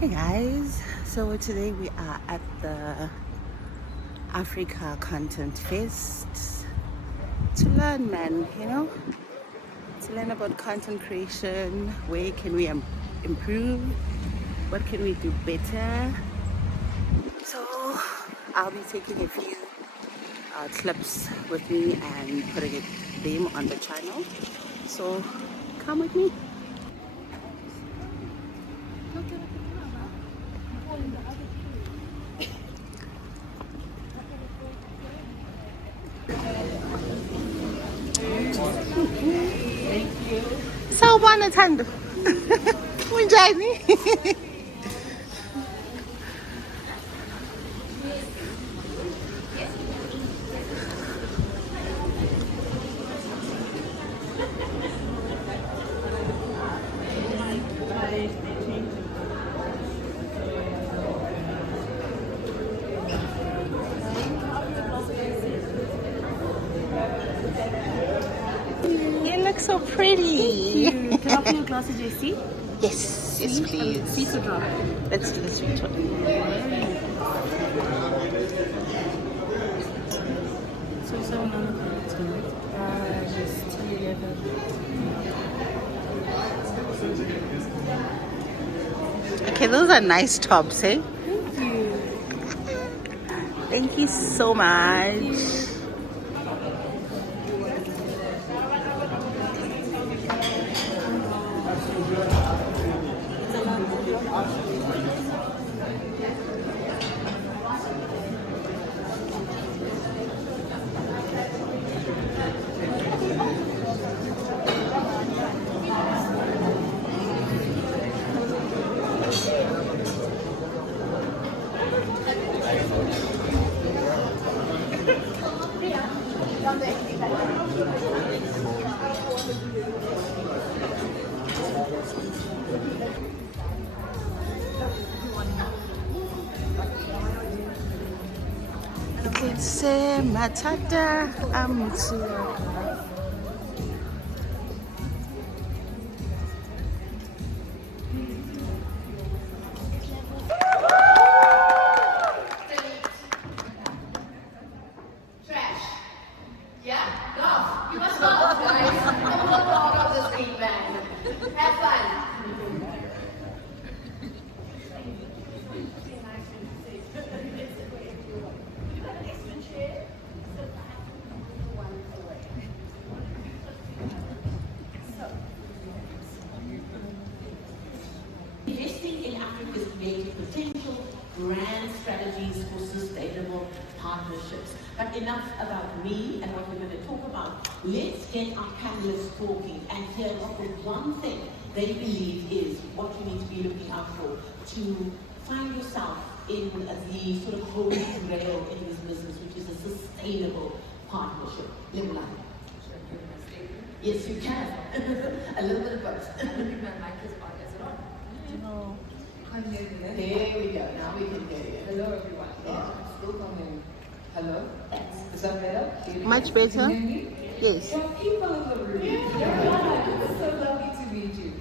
Hey guys, so today we are at the Africa Content Fest to learn, man, to learn about content creation. Where can we improve? What can we do better? So I'll be taking a few clips with me and putting them on the channel. So come with me. Sawubona Thando. Unjani? You look so pretty. Can I offer you a glass of JC? Yes, yes, please. Sweet or dry? Let's do the sweet one. So another just tea level. Okay, those are nice tops, eh? Thank you. Thank you so much. Kutse matata amutsuaka. Investing in Africa's creative potential, grand strategies for sustainable partnerships. But enough about me and what we're going to talk about. Let's get our panelists talking and hear what the one thing they believe is what you need to be looking out for to find yourself in the sort of holy grail in this business, which is a sustainable partnership. Live life. Yes, you can. A little bit of both. I don't think my mic is on, is it on? No. Can't hear you then. There we go. Now we can hear you. Hello everyone. Yeah. Still coming. Hello? Is that better? Much better? Can you hear me? Yes. There are people in the room. Yeah. It's so lovely to meet you.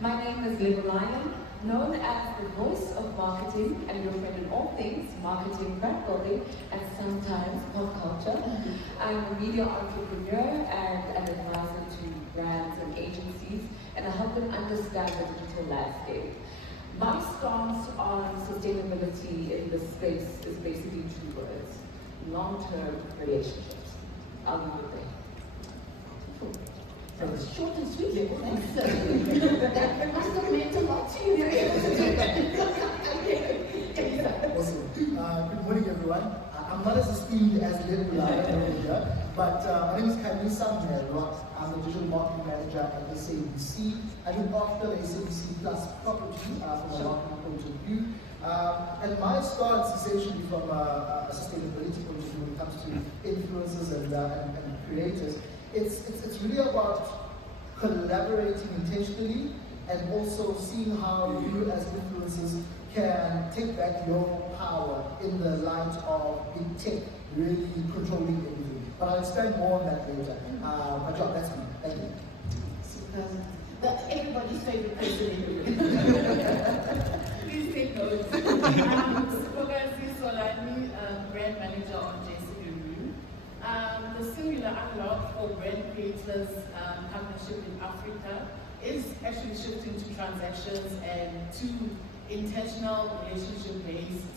My name is Lebo Lion, known as the voice of marketing and your friend in all things, marketing, brand building, and sometimes pop culture. I'm a media entrepreneur and an advisor to brands and agencies, and I help them understand the digital landscape. My stance on sustainability in this space is basically two words: long-term relationships. I'll leave it there. Cool. So it's short and sweet, Lebo. Thanks. That must have meant a lot to you. Awesome. Good morning, everyone. I'm not as esteemed as Lebo over here, but my name is Kaimu Samnero. I'm the digital marketing manager at SABC. I look after the SABC Plus property from a marketing point of view. And my stance essentially from a sustainability point of view when it comes to influencers and creators, it's really about collaborating intentionally and also seeing how you as influencers can take back your power in the light of big tech really controlling everything. But I'll expand more on that later. But yeah, that's me. Thank you. Everybody's favorite person in the room. Please take Sipokazi Solani, brand manager on JC Review. The singular unlock for brand creators partnership in Africa is actually shifting to transactions and to intentional relationship-based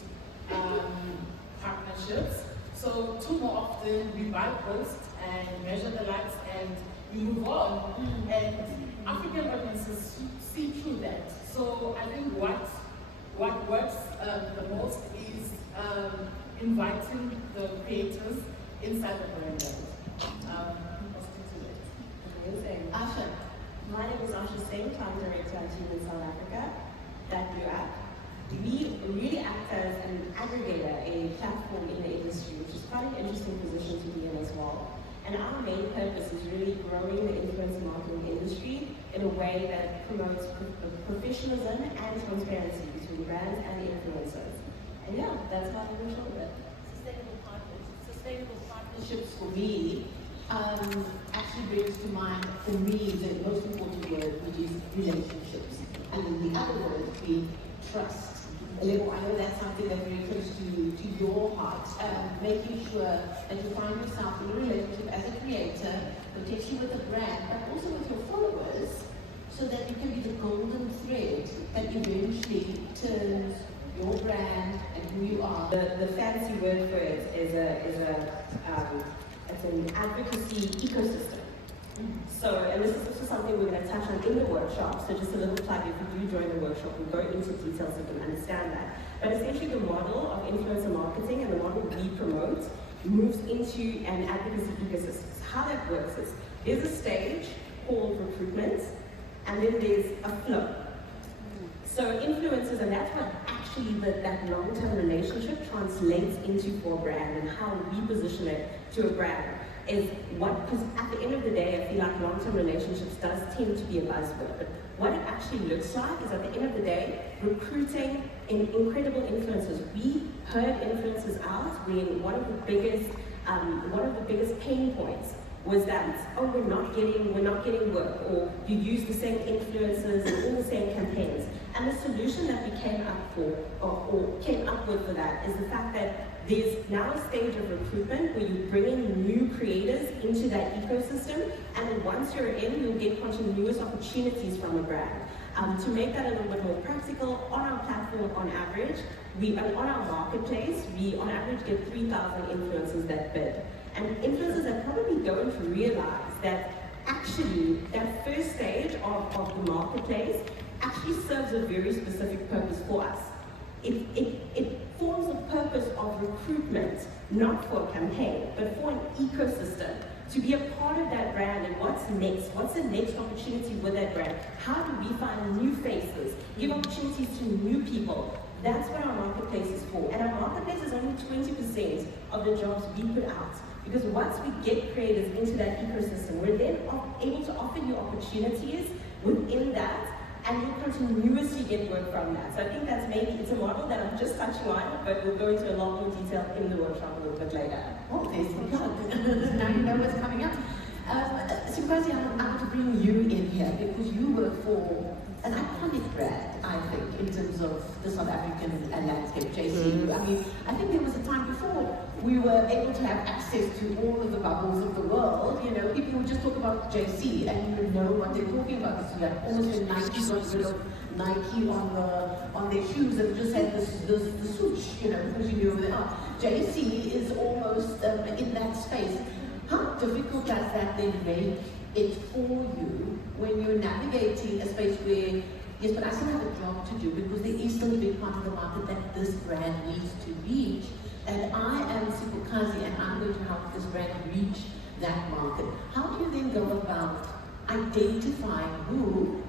partnerships. So too more often we buy posts and measure the likes and we move on. And African audiences see through that. So I think what works the most is inviting the creators inside the brand. Amazing. Asha. My name is Asha Singh, I'm Director at Team in South Africa, that Blue App. We really act as an aggregator, a platform in the industry, which is quite an interesting position to be in as well. And our main purpose is really growing the influencer marketing industry in a way that promotes professionalism and transparency between brands and influencers. And yeah, that's how we're showing it. Sustainable partnerships for me actually brings to mind, for me, the most important word, which is relationships. And then the other word being trust. Lebo, I know that's something that's very close to your heart. Making sure that you find yourself in a relationship as a creator, potentially with a brand, but also with your followers, so that you can be the golden thread that eventually turns your brand and who you are. The fancy word for it is it's an advocacy ecosystem. So, and this is also something we're going to touch on in the workshop. So just a little plug, if you do join the workshop, we'll go into details so you can understand that. But essentially the model of influencer marketing and the model we promote moves into an advocacy ecosystem. How that works is, there's a stage called recruitment, and then there's a flow. So influencers, and that's what actually that long-term relationship translates into for a brand and how we position it to a brand. Is what, because at the end of the day, I feel like long-term relationships does tend to be a buzzword, but what it actually looks like is at the end of the day, recruiting incredible influencers. We heard influencers out when one of the biggest pain points was that, oh, we're not getting work, or you use the same influencers and all the same campaigns. And the solution that we came up with for that is the fact that there's now a stage of recruitment where you bring in new creators into that ecosystem, and then once you're in, you'll get continuous opportunities from a brand. To make that a little bit more practical, on our platform, on average, on our marketplace, we on average get 3,000 influencers that bid. And influencers that probably don't realize that actually that first stage of the marketplace actually serves a very specific purpose for us. It forms a purpose of recruitment, not for a campaign, but for an ecosystem, to be a part of that brand. And what's next? What's the next opportunity with that brand? How do we find new faces, give opportunities to new people? That's what our marketplace is for. And our marketplace is only 20% of the jobs we put out. Because once we get creators into that ecosystem, we're then able to offer you opportunities within that, and you'll continuously get work from that. So I think that's it's a model that I'm just touching on, but we'll go into a lot more detail in the workshop a little bit later. Oh, there's the plug. Now you know what's coming up. Sipokazi, I want to bring you in here because you work for an iconic brand, I think, in terms of the South African landscape, JCU. I mean, I think there was a time before we were able to have access to all of the bubbles of the world. You know, people would just talk about JC and you would know what they're talking about. So like almost when Nike got rid of Nike on their shoes and just had the swoosh, you know, because you knew where they are. JC is almost in that space. How difficult does that then make it for you when you're navigating a space where, yes, but I still have a job to do because there is still a big part of the market that this brand needs to reach, and I am Sipokazi and I'm going to help this brand reach that market. How do you then go about identifying who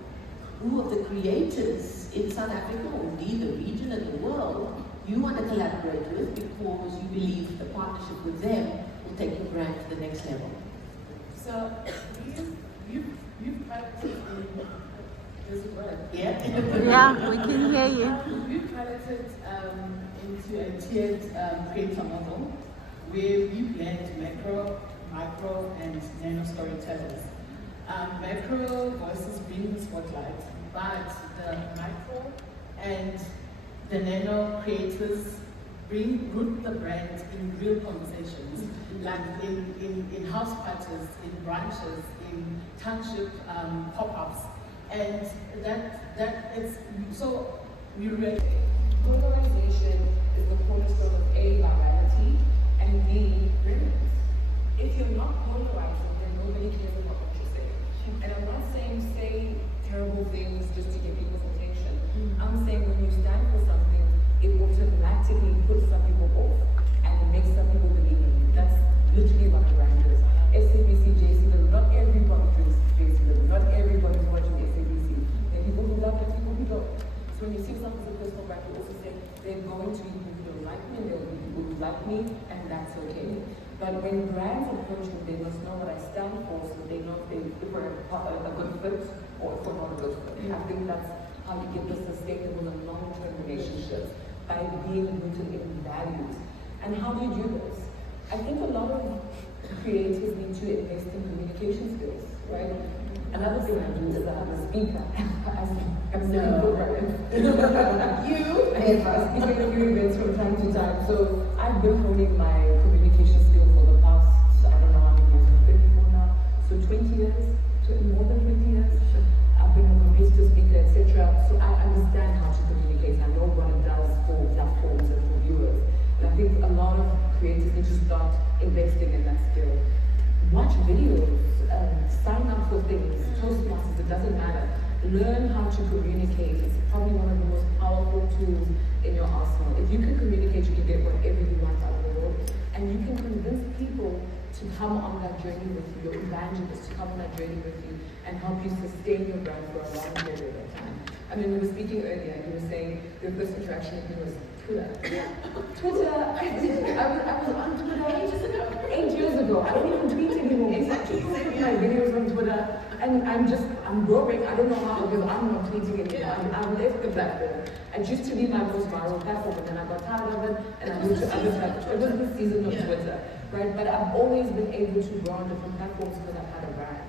of the creators in South Africa or indeed the region and the world you want to collaborate with because you believe the partnership with them will take the brand to the next level? So you've piloted there's a word. Yeah. Yeah, we can hear you. We've piloted into a tiered creator model where we blend macro, micro, and nano storytellers. Macro voices bring the spotlight, but the micro and the nano creators root the brand in real conversations, like in house parties, in branches, in township pop-ups, and that it's so we really. Polarization is the cornerstone of A, virality, and B, brilliance. If you're not polarizing, then nobody cares about what you're saying. And I'm not saying say terrible things just to get people's attention. I'm saying when you stand for something, it automatically puts some people off and it makes some people believe in you. That's literally what a brand is. SABC, JCW, not everybody drinks JCW, not everybody's watching SABC. There are people who love it, people who don't. So when you see something as a personal brand, you also say there are going to be people who don't like me, and there will be people who like me, and that's okay. But when brands approach me, they must know what I stand for, so they know if we're a good fit or if we're not a good fit. I think that's how you get the sustainable and long-term relationships, by being rooted in values. And how do you do this? I think a lot of creators need to invest in communication skills, right? Another thing I do is I'm a speaker. I'm speaking for brands. Yes, I speak at a few events from time to time. So I've been honing my communication skill for the past, I don't know how many years, 24 now. So 20 years, more than 20 years. I've been a competitor speaker, etc. So I understand how to communicate. I know what it does for platforms and for viewers. And I think a lot of creators need to start investing in that skill. Watch videos, sign up for things, Toastmasters, it doesn't matter. Learn how to communicate. It's probably one of the most powerful tools in your arsenal. If you can communicate, you can get whatever you want out of the world. And you can convince people to come on that journey with you, your evangelists to come on that journey with you and help you sustain your brand for a long period of time. I mean, we were speaking earlier, and you were saying your first interaction with me was Twitter. Twitter, I was on Twitter 8 years ago. I don't even tweet anymore. Exactly. People put my videos on Twitter, and I'm growing. I don't know how, because I'm not tweeting anymore. I've left the platform. It used to be my most viral platform, and then I got tired of it, and I moved to other platforms. It was the season of Twitter, right? But I've always been able to grow on different platforms because I've had a brand.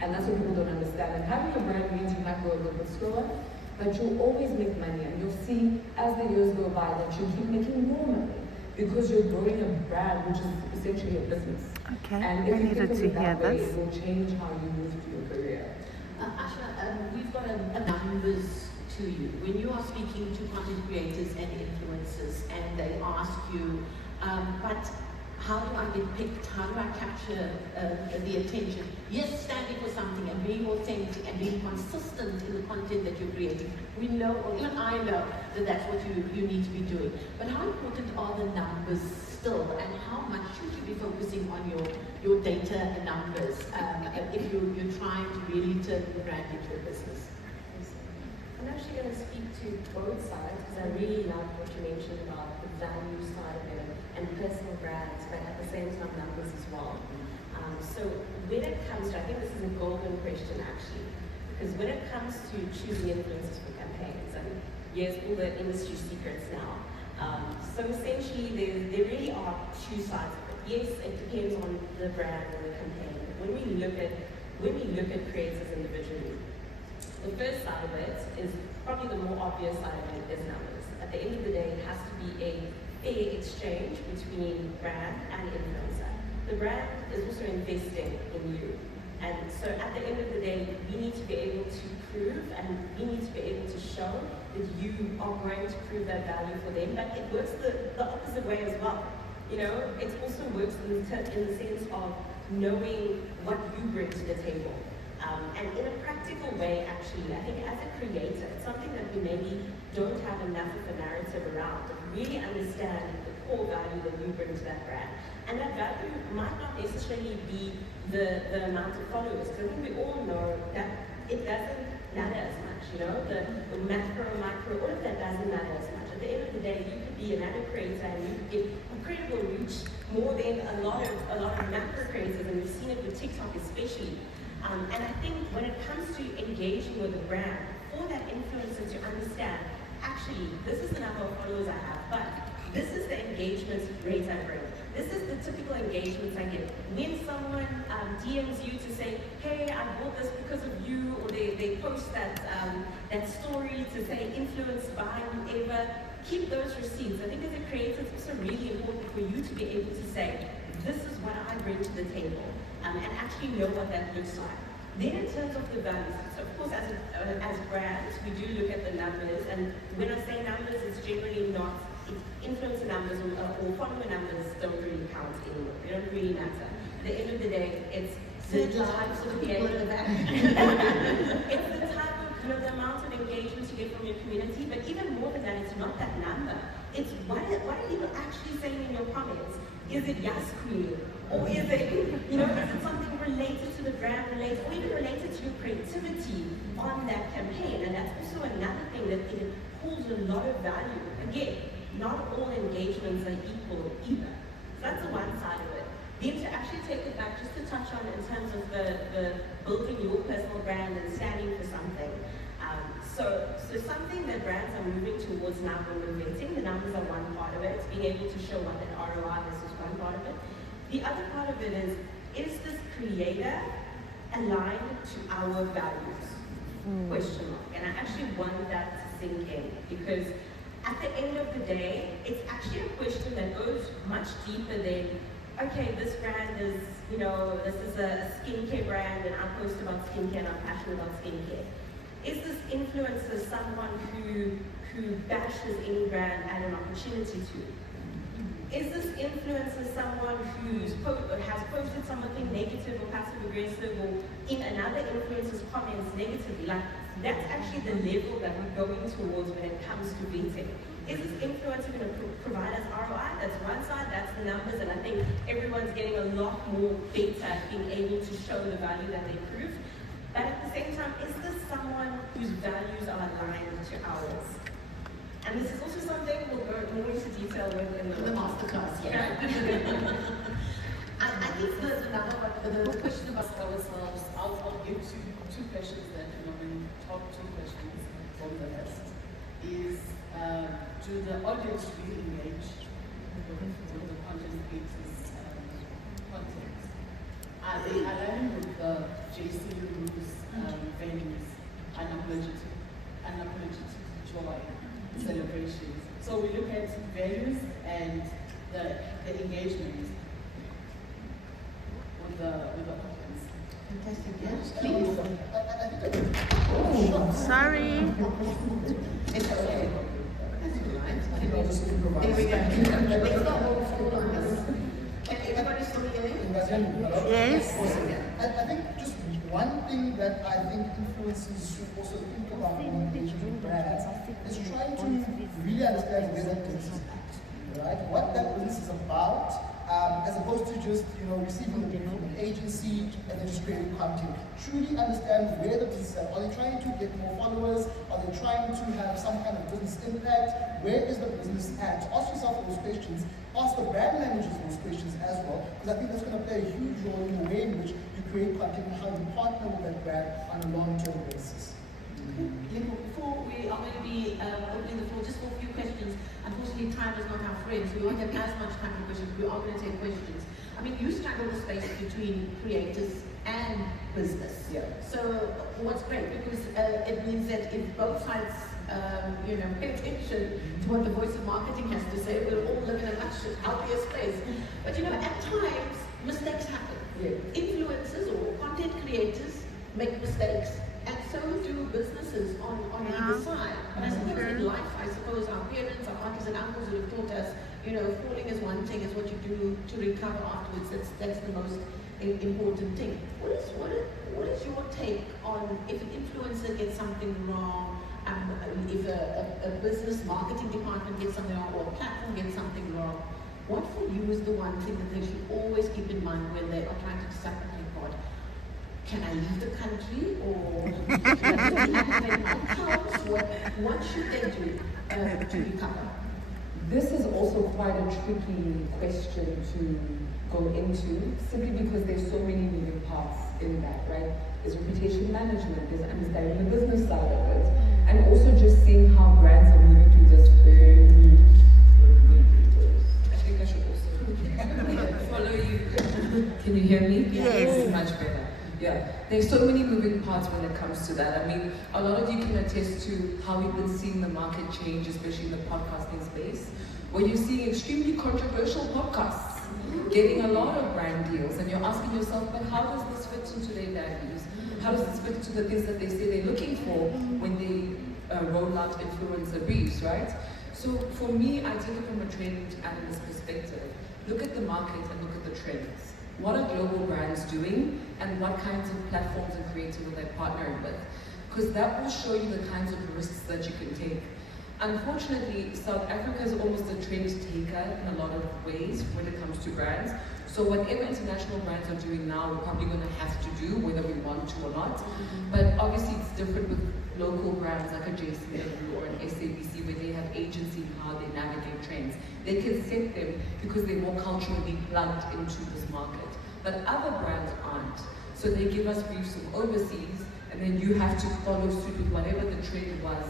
And that's what people don't understand. And having a brand means you might go a little bit slower, but you'll always make money, and you'll see as the years go by that you keep making more money because you're growing a brand, which is essentially a business. Okay, and if I you needed think to of it hear that way, this. it will change how you move through your career. Asha, we've got a numbers to you. When you are speaking to content creators and influencers and they ask you, but how do I get picked? How do I capture the attention? Yes, standing for something and being authentic and being consistent in the content that you're creating. We know, or even I know, that that's what you need to be doing. But how important are the numbers still, and how much should you be focusing on your data and numbers if you're trying to really turn the brand into a business? I'm actually going to speak to both sides because I really love what you mentioned about the value side of it and personal brands, but at the same time numbers as well. So when it comes to, I think this is a golden question actually, because when it comes to choosing influencers for campaigns, and here's all the industry secrets now. So essentially there really are two sides of it. Yes, it depends on the brand and the campaign. When we look at creators individually, the first side of it is probably the more obvious side of it is numbers. At the end of the day, it has to be a fair exchange between brand and influencer. The brand is also investing in you. And so at the end of the day, we need to be able to prove and we need to be able to show that you are going to prove that value for them. But it works the opposite way as well. You know, it also works in the sense of knowing what you bring to the table. And in a practical way, actually, I think as a creator, it's something that we maybe don't have enough of a narrative around, but really understand the core value that you bring to that brand. And that value might not necessarily be the amount of followers, because I think we all know that it doesn't matter as much, you know, the macro, micro, all of that doesn't matter as much. At the end of the day, you could be an ad creator and you could get incredible reach more than a lot of macro creators, and we've seen it with TikTok especially. And I think when it comes to engaging with a brand, for that influencer to understand, actually, this is the number of followers I have, but this is the engagement rate I bring. This is the typical engagements I get. When someone DMs you to say, hey, I bought this because of you, or they post that story to say influenced by whoever, keep those receipts. I think as a creator, it's also really important for you to be able to say, this is what I bring to the table, and actually know what that looks like. Then in terms of the values, so of course as brands, we do look at the numbers, and when I say numbers, it's generally not, influencer numbers or follower numbers don't really count anymore. They don't really matter. At the end of the day, it's the types of engagement. It's the type of, the amount of engagement you get from your community, but even more than that, it's not that number. It's what are people actually saying in your comments? Is it yes queen? Or is it, is it something related to the brand, or even related to your creativity on that campaign? And that's also another thing that it pulls a lot of value. Again, not all engagements are equal either. So that's the one side of it. Then to actually take it back, just to touch on in terms of the building your personal brand and standing for something. So something that brands are moving towards now when we're vetting, the numbers are one part of it, being able to show what that ROI is one part of it. The other part of it is this creator aligned to our values? Question mark. And I actually want that to sink in, because at the end of the day, it's actually a question that goes much deeper than, okay, this brand is, this is a skincare brand and I post about skincare and I'm passionate about skincare. Is this influencer someone who bashes any brand at an opportunity to? Is this influencer someone who's has posted something negative or passive aggressive or in another influencer's comments negatively? Like, that's actually the level that we're going towards when it comes to vetting. Is this influencer going to provide us ROI? That's one side, that's the numbers, and I think everyone's getting a lot more better at being able to show the value that they prove. But at the same time, is this someone whose values are aligned to ours? And this is also something we'll go more into detail with in the masterclass. Yeah. I think there's another one, the question about ourselves. I'll give two questions that, top two questions from the list is, do the audience really engage with the content creators' content? Are they aligning with the JC rules, venues, unapologetic joy, celebrations? So we look at values and the engagement with the audience. Fantastic, Please. Sorry. It's okay. There we go. Can everybody still hear me? Yes. I think just one thing that I think influencers should also think about when engaging with brands is trying to really understand where that business is at, right? What that business is about, as opposed to just receiving an agency and then just creating content. Truly understand where the business is at. Are they trying to get more followers? Are they trying to have some kind of business impact? Where is the business at? Ask yourself those questions. Ask the brand managers those questions as well, because I think that's going to play a huge role in the way in which you create content and how you partner with that brand on a long-term basis. Before we are going to be opening the floor just for a few questions, unfortunately time is not our friend, so we won't have as much time for questions, but we are going to take questions. I mean, you straddle the space between creators and business. Yeah. So what's great, because it means that if both sides pay attention to what the voice of marketing has to say, we'll all live in a much healthier space. But at times, mistakes happen. Yeah. Influencers or content creators make mistakes, and so do businesses on either side. And I suppose in life, our parents, our aunties and uncles would have taught us, falling is one thing, is what you do to recover afterwards. That's the most important thing. What is your take on if an influencer gets something wrong, if a business marketing department gets something wrong, or a platform gets something wrong? What for you is the one thing that they should always keep in mind when they are trying to decide, okay, God, can I leave the country, or what should they do to recover? This is also quite a tricky question to go into, simply because there's so many moving parts in that, right? There's reputation management, there's understanding the business side of it, and also just seeing how brands are moving through this very. I think I should also follow you. Can you hear me? Yes. Much better. Yeah. there's so many moving parts when it comes to that. I mean, a lot of you can attest to how we've been seeing the market change, especially in the podcasting space, where you're seeing extremely controversial podcasts getting a lot of brand deals, and you're asking yourself, but how does this fit into their values? How does this fit into the things that they say they're looking for when they roll out influencer briefs, right? So for me, I take it from a trend analyst perspective. Look at the market and look at the trends. What are global brands doing, and what kinds of platforms and creative are they partnering with? Because that will show you the kinds of risks that you can take. Unfortunately, South Africa is almost a trend taker in a lot of ways when it comes to brands. So whatever international brands are doing now, we're probably going to have to do, whether we want to or not. But obviously it's different with local brands like a JCW or an SABC, where they have agency in how they navigate trends. They can set them because they're more culturally plugged into this market. But other brands aren't. So they give us briefs from overseas, and then you have to follow suit with whatever the trend was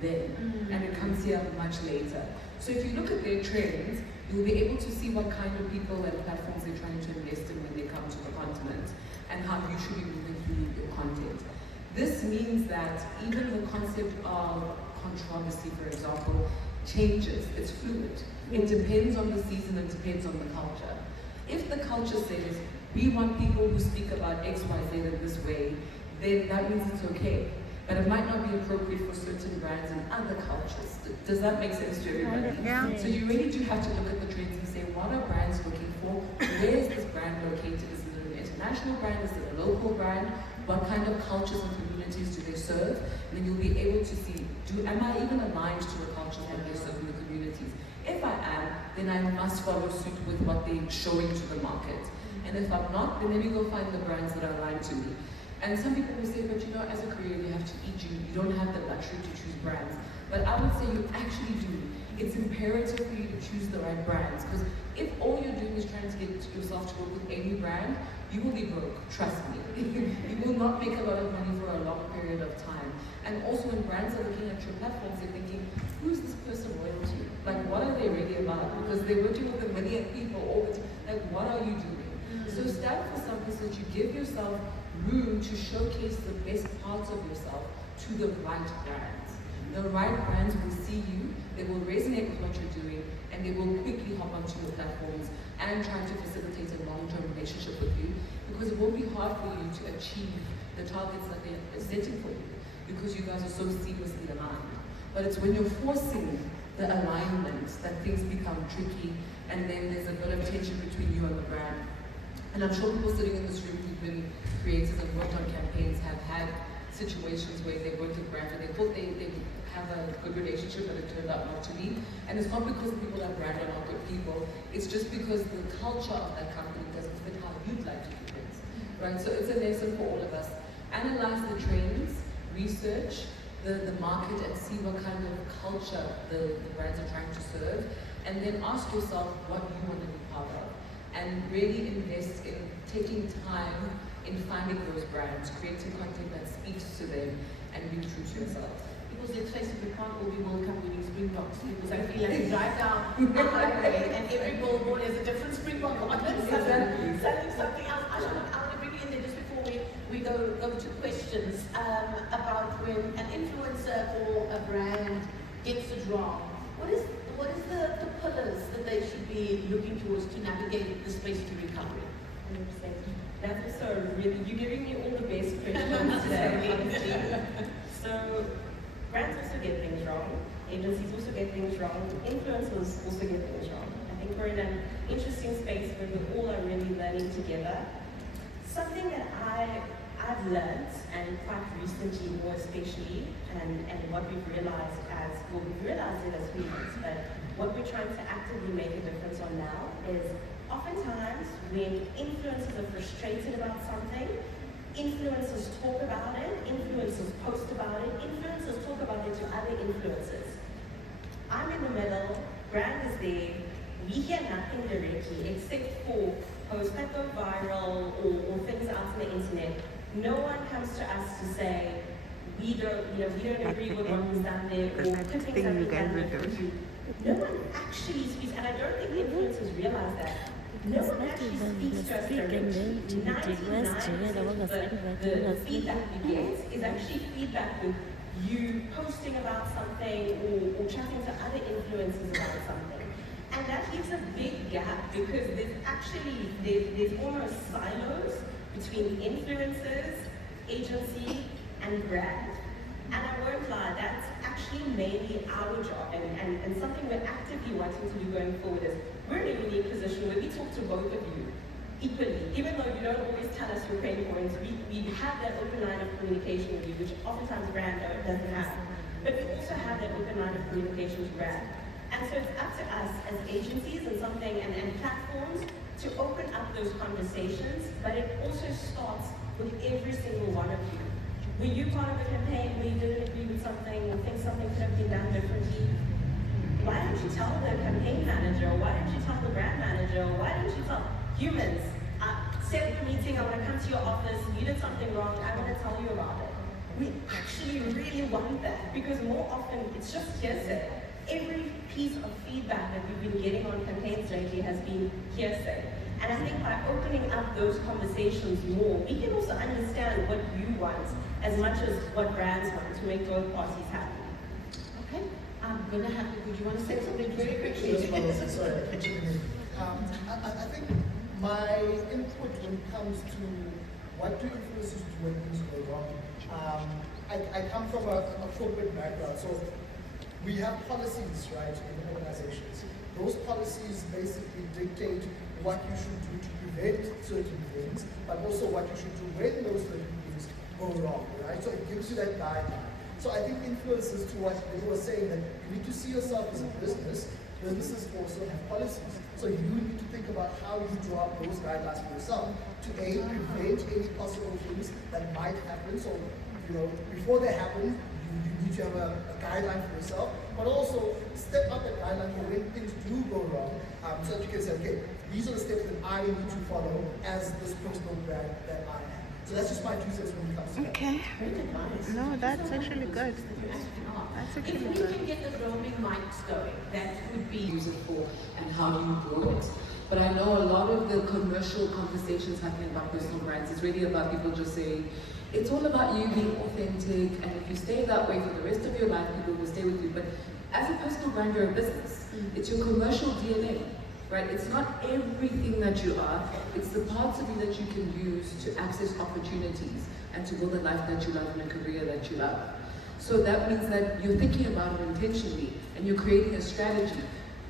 then, and it comes here much later. So if you look at their trends, you'll be able to see what kind of people and platforms they're trying to invest in when they come to the continent, and how you should be moving through your content. This means that even the concept of controversy, for example, changes. It's fluid. It depends on the season, it depends on the culture. If the culture says, we want people who speak about X, Y, Z in this way, then that means it's okay. But it might not be appropriate for certain brands and other cultures. Does that make sense to everybody? Yeah. So you really do have to look at the trends and say, what are brands looking for? Where is this brand located? Is it an international brand? Is it a local brand? What kind of cultures and communities do they serve? And then you'll be able to see, am I even aligned to the cultures that they serve in the communities? If I am, then I must follow suit with what they're showing to the market. And if I'm not, then let me go find the brands that are aligned to me. And some people will say, but you know, as a creator, you have to eat you. You don't have the luxury to choose brands. But I would say you actually do. It's imperative for you to choose the right brands. Because if all you're doing is trying to get yourself to work with any brand, you will be broke, trust me. You will not make a lot of money for a long period of time. And also when brands are looking at your platforms, they're thinking, who's this person loyal to? Like, what are they really about? Because they're working with a million people all the time. Like, what are you doing? So stand for something so that you give yourself room to showcase the best parts of yourself to the right brands. The right brands will see you, they will resonate with what you're doing, and they will quickly hop onto your platforms and try to facilitate a long-term relationship with you, because it won't be hard for you to achieve the targets that they're setting for you, because you guys are so seamlessly aligned. But it's when you're forcing the alignment that things become tricky, and then there's a bit of tension between you and the brand. And I'm sure people sitting in this room who've been creators and worked on campaigns have had situations where they worked with brands and they thought they have a good relationship, but it turned out not to be. And it's not because the people that brand are not good people, it's just because the culture of that company doesn't fit how you'd like to do things, right? So it's a lesson for all of us. Analyze the trends, research the market, and see what kind of culture the brands are trying to serve, and then ask yourself what you want to be part of. And really invest in taking time in finding those brands, creating content that speaks to them, and being true to yourself. Because let's face it, we can't all be World Cup winning Springboks, because I feel like you drive down the highway and every billboard is a different Springbok on it, selling something else. I want to bring you in there just before we go to questions about when an influencer or a brand gets it wrong. What is the pillars that they should be looking towards to navigate the space to recovery? 100%. That's also really, you're giving me all the best questions today. So, brands also get things wrong, agencies also get things wrong, influencers also get things wrong. I think we're in an interesting space where we all are really learning together. Something that I've learned, and quite recently more especially, and what we've realized we've realized it as humans, but what we're trying to actively make a difference on now is oftentimes when influencers are frustrated about something, influencers talk about it, influencers post about it, influencers talk about it to other influencers. I'm in the middle, brand is there, we hear nothing directly except for posts that go viral or things out on the internet. No one comes to us to say, we don't agree with what was done there, or good things have been done there. No one actually speaks, and I don't think influencers realize that. no one actually speaks to us directly. 99% of the feedback we get is actually feedback with you posting about something or chatting to other influencers about something. And that leaves a big gap because there's almost silos between influencers, agency, and brand. And I won't lie, that's actually mainly our job and something we're actively wanting to do going forward is we're in a unique position where we talk to both of you equally. Even though you don't always tell us your pain points, we have that open line of communication with you, which oftentimes brand doesn't have. But we also have that open line of communication with brand. And so it's up to us as agencies and platforms to open up those conversations, but it also starts with every single one of you. Were you part of a campaign where you didn't agree with something or think something could have been done differently? Why don't you tell the campaign manager? Why don't you tell the brand manager? Why don't you tell humans? Set up a meeting, I want to come to your office, you did something wrong, I want to tell you about it. We actually really want that because more often it's just hearsay. Every piece of feedback that we've been getting on campaigns lately has been hearsay. And I think by opening up those conversations more, we can also understand what you want as much as what brands want to make both parties happy. Okay, I'm gonna have to, would you want to say something very quickly? Sorry, I think my input when it comes to what do influencers do when things go wrong, I come from a corporate background, so we have policies, right, in organizations. Those policies basically dictate what you should do to prevent certain things, but also what you should do when those certain things go wrong, right? So it gives you that guideline. So I think influencers, to what they were saying, that you need to see yourself as a business. Businesses also have policies. So you need to think about how you draw up those guidelines for yourself to A, prevent any possible things that might happen. So, before they happen, you need to have a guideline for yourself, but also step up that guideline for when things do go wrong, so that you can say, okay, these are the steps that I need to follow as this personal brand that I am. So that's just my 2 cents when it comes to that. Okay. No, that's actually good. That's If actually we good. can get the roaming mics going, that would be use it for and how do you grow it. But I know a lot of the commercial conversations happening about personal brands is really about people just saying, it's all about you being authentic, and if you stay that way for the rest of your life, people will stay with you. But as a personal brand, you're a business. It's your commercial DNA, right? It's not everything that you are. It's the parts of you that you can use to access opportunities and to build a life that you love and a career that you love. So that means that you're thinking about it intentionally and you're creating a strategy.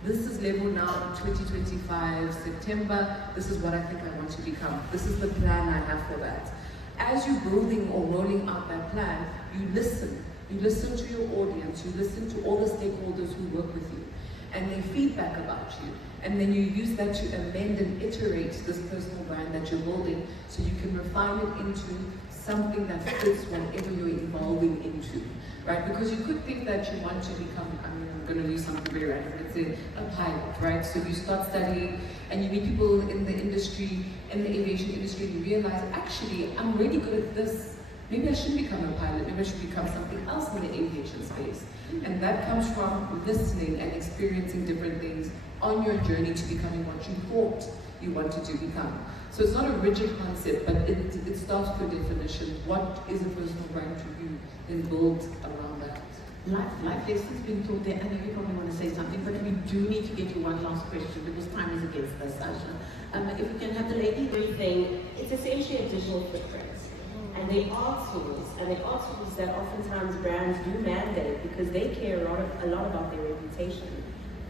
This is level now in 2025, September. This is what I think I want to become. This is the plan I have for that. As you're building or rolling out that plan, you listen. You listen to your audience. You listen to all the stakeholders who work with you. And they feedback about you. And then you use that to amend and iterate this personal brand that you're building so you can refine it into something that fits whatever you're evolving into, right? Because you could think that you want to become, I'm going to use something very random, let's say a pilot, right? So you start studying and you meet people in the industry, in the aviation industry, and you realize, actually, I'm really good at this. Maybe I shouldn't become a pilot, maybe I should become something else in the aviation space. And that comes from listening and experiencing different things on your journey to becoming what you thought you wanted to become. So it's not a rigid concept, but it starts with a definition. What is a personal brand to you? Then build around that. Life lessons being taught there. I know you probably want to say something, but we do need to get you one last question because time is against us, Sasha. If we can have the lady. Everything, it's essentially a digital footprint. And they are tools, that oftentimes brands do mandate because they care a lot about their reputation.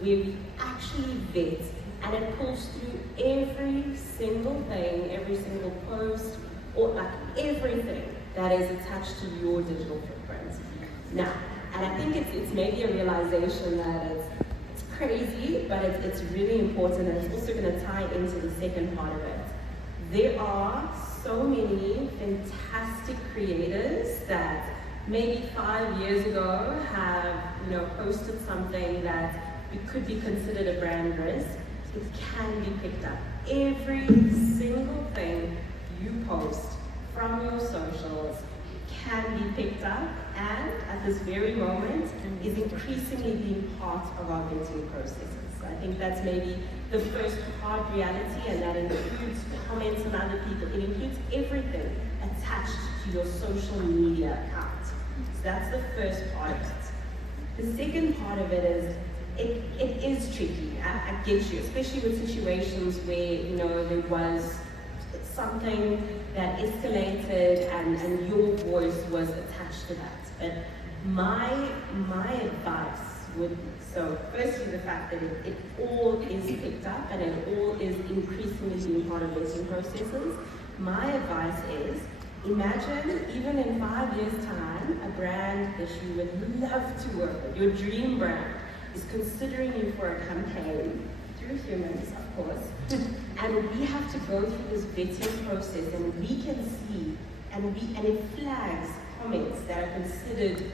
We actually vet, and it pulls through every single thing, every single post, or like everything that is attached to your digital footprint. Now, and I think it's maybe a realization that it's crazy, but it's really important, and it's also going to tie into the second part of it. There are so many fantastic creators that maybe 5 years ago have posted something that it could be considered a brand risk. It can be picked up. Every single thing you post from your socials can be picked up and at this very moment is increasingly being part of our vetting processes. I think that's maybe the first hard reality, and that includes comments from other people. It includes everything attached to your social media account. So that's the first part of it. The second part of it is it is tricky. I get you, especially with situations where there was something that escalated and your voice was attached to that. But my advice would be, so firstly the fact that it all is picked up and it all is increasingly being part of vetting processes. My advice is, imagine even in 5 years' time, a brand that you would love to work with, your dream brand, is considering you for a campaign through humans, of course, and we have to go through this vetting process, and we can see, and it flags comments that are considered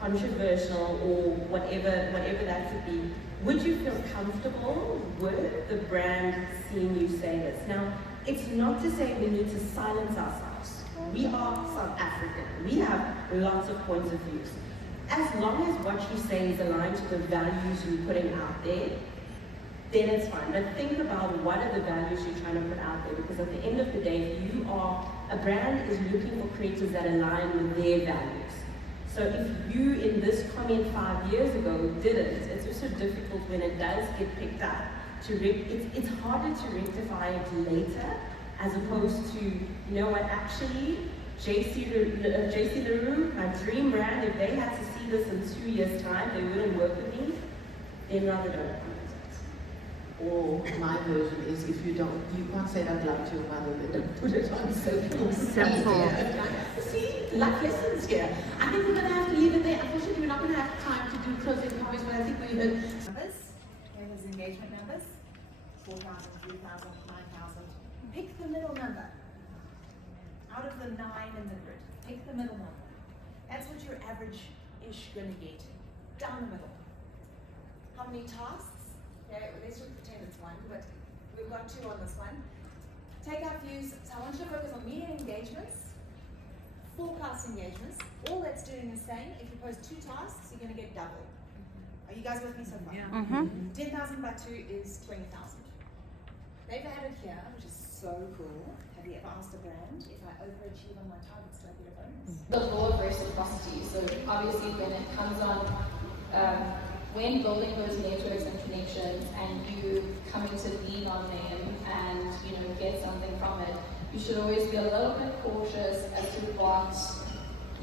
controversial or whatever that could be. Would you feel comfortable with the brand seeing you say this? Now, it's not to say we need to silence ourselves. We are South African. We have lots of points of views. As long as what you say is aligned to the values you're putting out there, then it's fine. But think about what are the values you're trying to put out there, because at the end of the day, a brand is looking for creators that align with their values. So if you in this comment 5 years ago didn't, it's also difficult when it does get picked up. It's harder to rectify it later, as opposed to, actually, JC LaRue, my dream brand, if they had to see this in 2 years' time, they wouldn't work with me, then rather don't comment it. Or my version is, if you can't say that loud to your mother, then don't put it on social. Simple. See, life lessons here. I think we're going to have to leave it there. Unfortunately, we're not going to have time to do closing comments, but I think we heard numbers. Here is engagement numbers. 4,000, 3,000, 9,000. Pick the middle number. Out of the 9 in the grid, pick the middle number. That's what your average-ish going to get. Down the middle. How many tasks? Okay, let's just pretend it's 1, but we've got 2 on this one. Take our views. So I want you to focus on media engagements, forecast engagements. All that's doing is saying, if you post 2 tasks, you're going to get double. Are you guys with me so far? Yeah. 10,000 by 2 is 20,000. They've added here, which is so cool. Have you ever asked a brand, if I overachieve on my targets, do I get a bonus? The law of reciprocity. So obviously when it comes on, when building those networks and connections and you coming to lean on them and get something from it, you should always be a little bit cautious as to what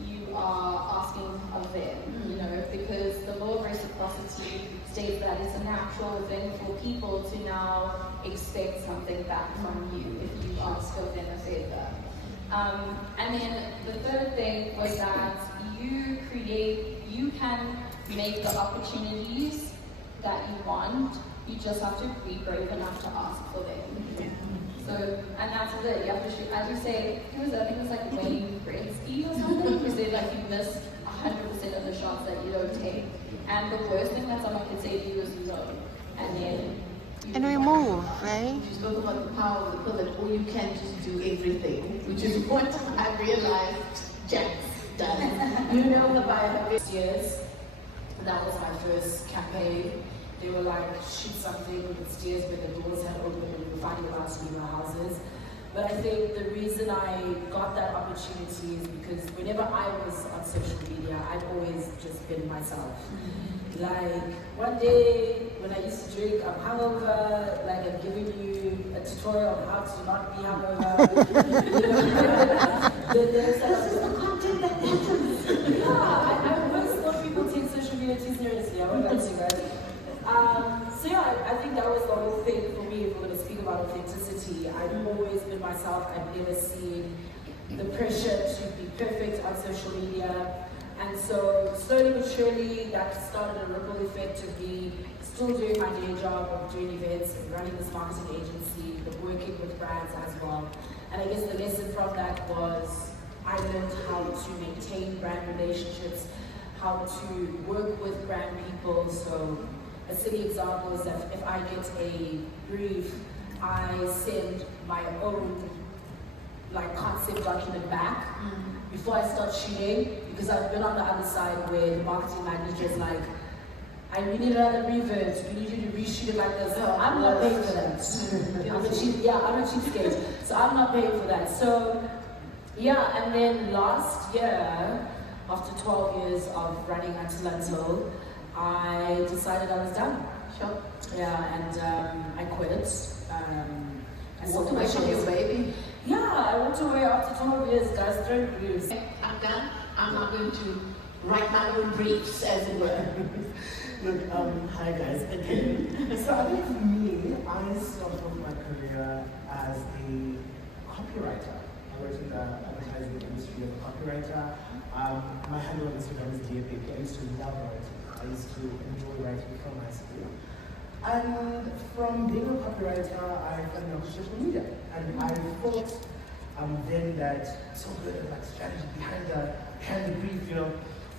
you are asking of them, because the law of reciprocity states that it's a natural thing for people to now expect something back from you if you ask of them a favor. And then the third thing was that you can make the opportunities that you want, you just have to be brave enough to ask for them. So, and that's it, you have to shoot, as you say, I think it was like Wayne Gretzky or something, who said like you miss 100% of the shots that you don't take. And the worst thing that someone could say to you is no. And then we move, right? You spoke about the power of the pill, that all you can just do everything, which is what I realized Jax does. About Years. That was my first campaign. They were like, shoot something with stairs where the doors had opened and we were finding out to leave our houses. But I think the reason I got that opportunity is because whenever I was on social media, I've always just been myself. Like, one day, when I used to drink, I'm hungover, like I'm giving you a tutorial on how to not be hungover. Then there's like, content that matters. Yeah, I always thought people take social media too seriously. I won't lie to you guys. So yeah, I think that was the whole thing for me. If we're going to speak about authenticity, I've always been myself. I've never seen the pressure to be perfect on social media. And so slowly but surely, that started a ripple effect of me still doing my day job of doing events and running this marketing agency, but working with brands as well. And I guess the lesson from that was I learned how to maintain brand relationships, how to work with brand people. So a silly example is that if I get a brief, I send my own concept document back, before I start shooting, because I've been on the other side where the marketing manager is like, we need another reverse, we need you to reshoot it like this. So I'm not paying for that. I'm a cheapskate, so I'm not paying for that. So yeah, and then last year, after 12 years of running Until, I decided I was done. Sure. Yeah, and I quit. And walked away from your baby? Yeah, I walked away after 12 years, guys. Don't lose. I'm done. I'm not going to write my own briefs, as it were. Look, hi guys, again. So I think for me, I started off my career as a copywriter. I worked in the advertising industry as a copywriter. My handle on Instagram is DAPP. I used to love writing. I used to enjoy writing from my school. And from being a copywriter, I fell in love with social media. And I thought then that so good at like strategy behind the brief, you know.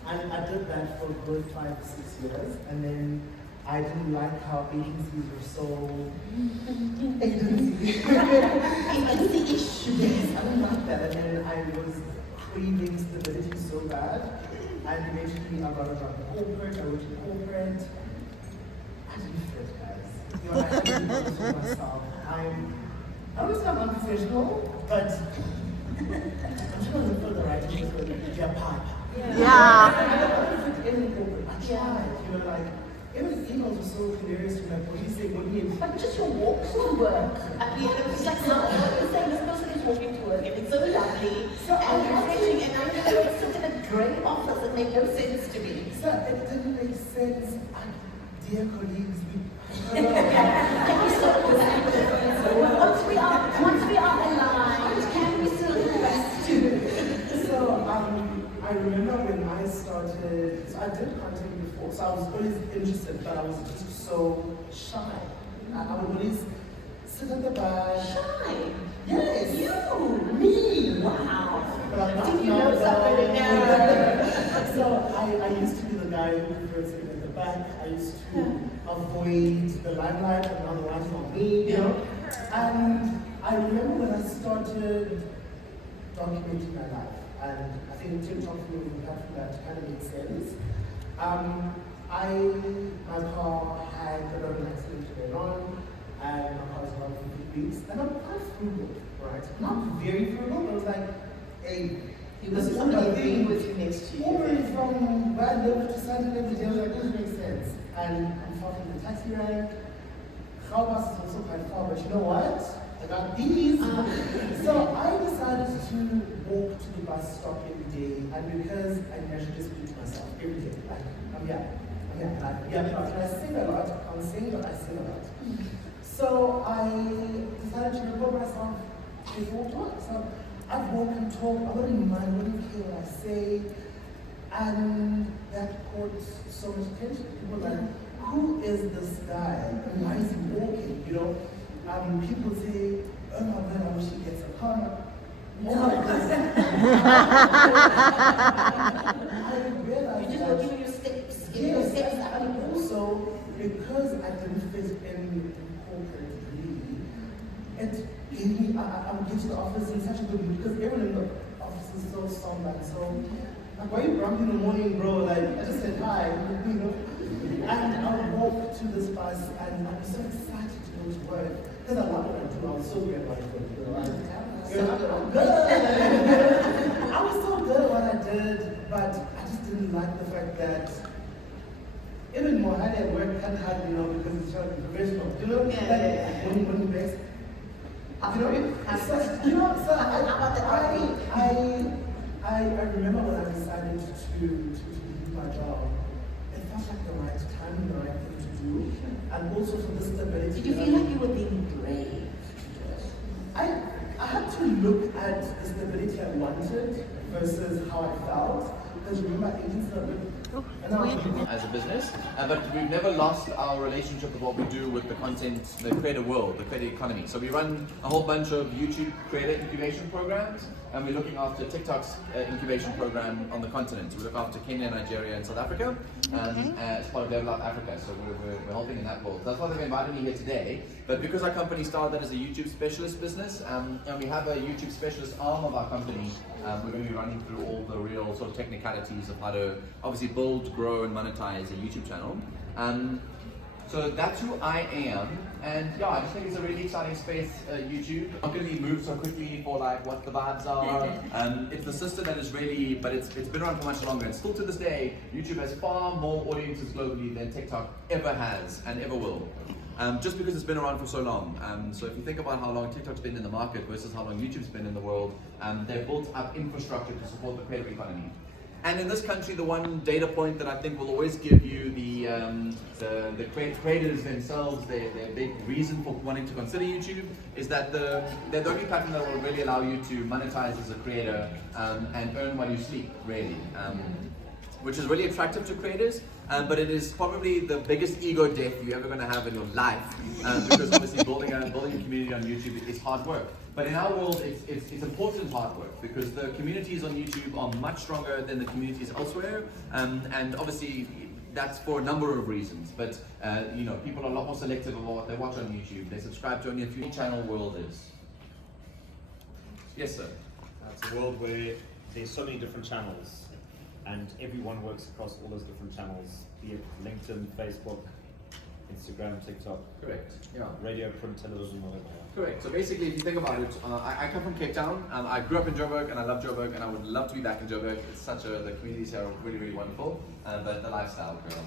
And I did that for a good 5 to 6 years. And then I didn't like how agencies were so agency-ish. Yes, I didn't like that. And then I was craving stability so bad. And eventually I got a job in corporate. I worked in corporate. I didn't fit, guys. You know, I didn't know this for myself. I don't say I'm unprofessional, but I'm trying to look for the right thing for their part. Yeah. I don't fit in corporate. I tried, you know, like, even the emails were so hilarious to me, like, what do you say, what do you mean? But just your walks to work. I mean, it's like you're saying this person is walking to work and it's so lovely and refreshing, and I know it's such a great office that made no sense to me. So it didn't make sense. And dear colleagues, Once we are aligned, can we still invest too? So I remember when I started, so I did content before, so I was always interested, but I was just so shy. I would always sit at the back. Shy? Yes. You? Me? Wow. But I'm not Did you know somebody now? So I used to be the guy who preferred sitting at the back. I used to avoid the limelight and now the lights on me, you know. And I remember when I started documenting my life, and I think TikTok for me was a platform that kind of made sense. My car had a lot of accident going on, and my car was about 50 weeks, and I'm quite frugal, right? Not very frugal, but I was like, hey, This is somebody being with you next to you. Ubering from where I live to Saturday every day, I was like, this makes sense. And I'm far from the taxi rank. Gaubas is also quite far, but you know what? I got these. So I decided to walk to the bus stop every day, and because I naturally speak to myself every day, like, I'm here. And I sing a lot. I can't sing, but I sing a lot. So I decided to record myself before talk. So I'd walk and talk, I wouldn't mind, I wouldn't care what I say. And that caught so much attention. People were like, who is this guy? And why is he walking? You know? People say, oh my God, I wish he gets a car. Oh my God. I realized You're just working on your steps. yes, and also because I didn't fit in corporate really, it gave me, I would get to the office in such a good mood because everyone in the office is so somber and so, like, why are you grumpy in the morning, bro? Like, I just said hi, you know? And I would walk to this bus and I'd be so excited to go to work because I love what I do. I was so good at what I did. You know, I'm good. I was so good at what I did, but I just didn't like the fact that even more hard at work can't hide, you know, because it's trying to be professional. You know, when you base. You know, so I remember when I decided to leave my job, it felt like the right time and the right thing to do. And also for the stability. Did you feel like you were being brave? I had to look at the stability I wanted versus how I felt. Because remember, agents are a as a business, but we've never lost our relationship with what we do with the content, the creator world, the creator economy. So we run a whole bunch of YouTube creator incubation programs, and we're looking after TikTok's incubation program on the continent. So we look after Kenya, Nigeria, and South Africa as part of Level Up Africa. So we're helping in that world. That's why they've invited me here today. But because our company started as a YouTube specialist business, and we have a YouTube specialist arm of our company, we're going to be running through all the real sort of technicalities of how to obviously build, grow, and monetize a YouTube channel. So that's who I am, and yeah, I just think it's a really exciting space, YouTube. Not going to be moved so quickly for like what the vibes are. It's the system that is really, but it's been around for much longer, and still to this day, YouTube has far more audiences globally than TikTok ever has and ever will. Just because it's been around for so long. So if you think about how long TikTok's been in the market versus how long YouTube's been in the world, they've built up infrastructure to support the creator economy. And in this country, the one data point that I think will always give you the creators themselves, their big reason for wanting to consider YouTube is that they're the only platform that will really allow you to monetize as a creator and earn while you sleep, really. Which is really attractive to creators, but it is probably the biggest ego death you're ever going to have in your life, because obviously building a community on YouTube is hard work. But in our world, it's important hard work, because the communities on YouTube are much stronger than the communities elsewhere, and obviously that's for a number of reasons. But you know, people are a lot more selective of what they watch on YouTube. They subscribe to only a few. Channel world is. Yes, sir. It's a world where there's so many different channels, and everyone works across all those different channels, be it LinkedIn, Facebook, Instagram, TikTok. Correct. Yeah. Radio, print, television, whatever. Correct. So basically, if you think about it, I come from Cape Town. I grew up in Joburg, and I love Joburg, and I would love to be back in Joburg. It's the communities here are really, really wonderful, but the lifestyle, girl.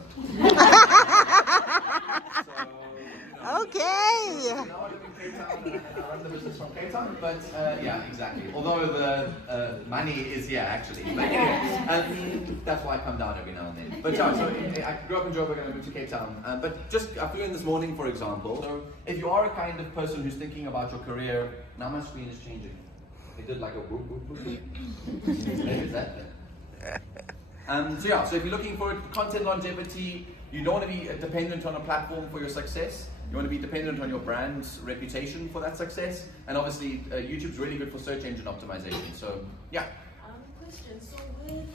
Okay. Now I live in Cape Town, and I run the business from Cape Town, but yeah, exactly. Although the money is here, actually. But anyway, that's why I come down every now and then. But yeah, so I grew up in Joburg and I moved to Cape Town. But just, I flew in this morning, for example. So if you are a kind of person who's thinking about your career, now my screen is changing. It did like a whoop, whoop, whoop. Maybe it's that thing. So yeah, so if you're looking for content longevity, you don't want to be dependent on a platform for your success. You want to be dependent on your brand's reputation for that success. And obviously, YouTube's really good for search engine optimization. So, yeah. Question. So with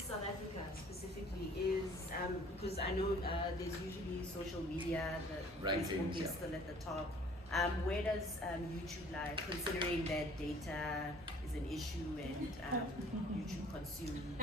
South Africa specifically is, because I know there's usually social media, the Facebook is still at the top. Where does YouTube lie, considering that data is an issue and YouTube consumes?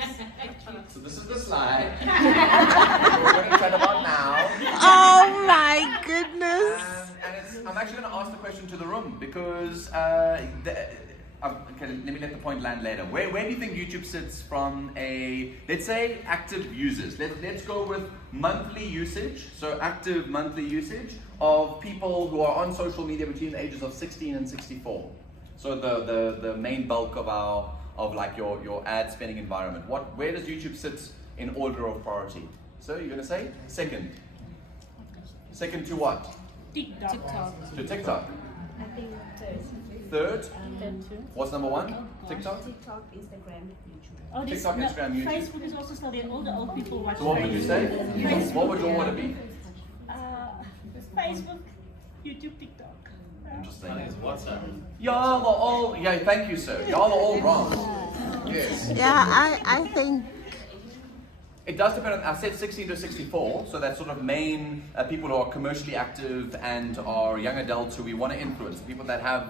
So this is the slide we're going to chat about now. Oh my goodness! And I'm actually going to ask the question to the room, because okay, let me let the point land later. Where do you think YouTube sits from a, let's say, active users? Let's go with monthly usage, so active monthly usage of people who are on social media between the ages of 16 and 64. So the main bulk of like your ad spending environment. Where does YouTube sit in order of priority? So you're gonna say second. Second to what? TikTok. To TikTok. I think Third? third. What's number one? TikTok? TikTok, Instagram, YouTube. Oh, this, TikTok, Instagram, YouTube. Facebook is also still there. All the old people watch. So what would you say? Facebook, What would your order be? Facebook, YouTube, TikTok. Interesting. WhatsApp. Y'all are all, yeah, thank you, sir. Y'all are all wrong. Yes. Yeah, I think It does depend on, I said 16 to 64, so that's sort of main people who are commercially active and are young adults who we want to influence, people that have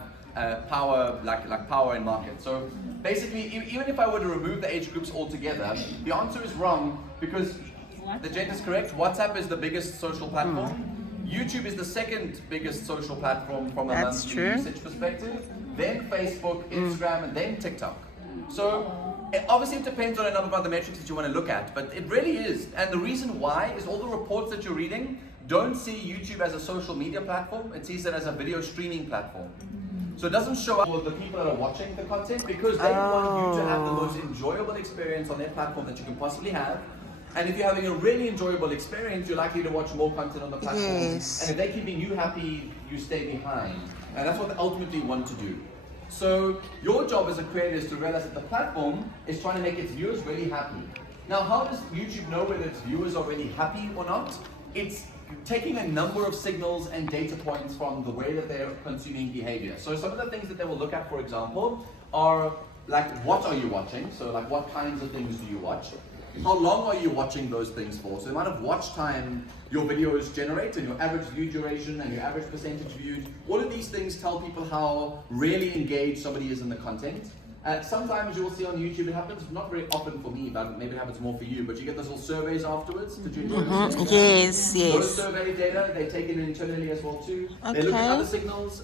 power, like power in market. So basically, even if I were to remove the age groups altogether, the answer is wrong, because the gender is correct. WhatsApp is the biggest social platform. YouTube is the second biggest social platform from a monthly usage perspective. Then Facebook, Instagram, and then TikTok. So obviously it depends on a number of other metrics that you want to look at, but it really is. And the reason why is all the reports that you're reading don't see YouTube as a social media platform, it sees it as a video streaming platform. So it doesn't show up for the people that are watching the content, because they want you to have the most enjoyable experience on their platform that you can possibly have. And if you're having a really enjoyable experience, you're likely to watch more content on the platform. Yes. And if they're keeping you happy, you stay behind. And that's what they ultimately want to do. So your job as a creator is to realize that the platform is trying to make its viewers really happy. Now, how does YouTube know whether its viewers are really happy or not? It's taking a number of signals and data points from the way that they're consuming behavior. So some of the things that they will look at, for example, are like, what are you watching? So like, what kinds of things do you watch? How long are you watching those things for? So the amount of watch time your videos generate, and your average view duration, and your average percentage viewed. All of these things tell people how really engaged somebody is in the content. Sometimes you will see on YouTube, it happens not very often for me, but maybe it happens more for you, but you get those little surveys afterwards. Did you enjoy those? Yes, yes. Those survey data, they take it internally as well too. Okay. They look at other signals,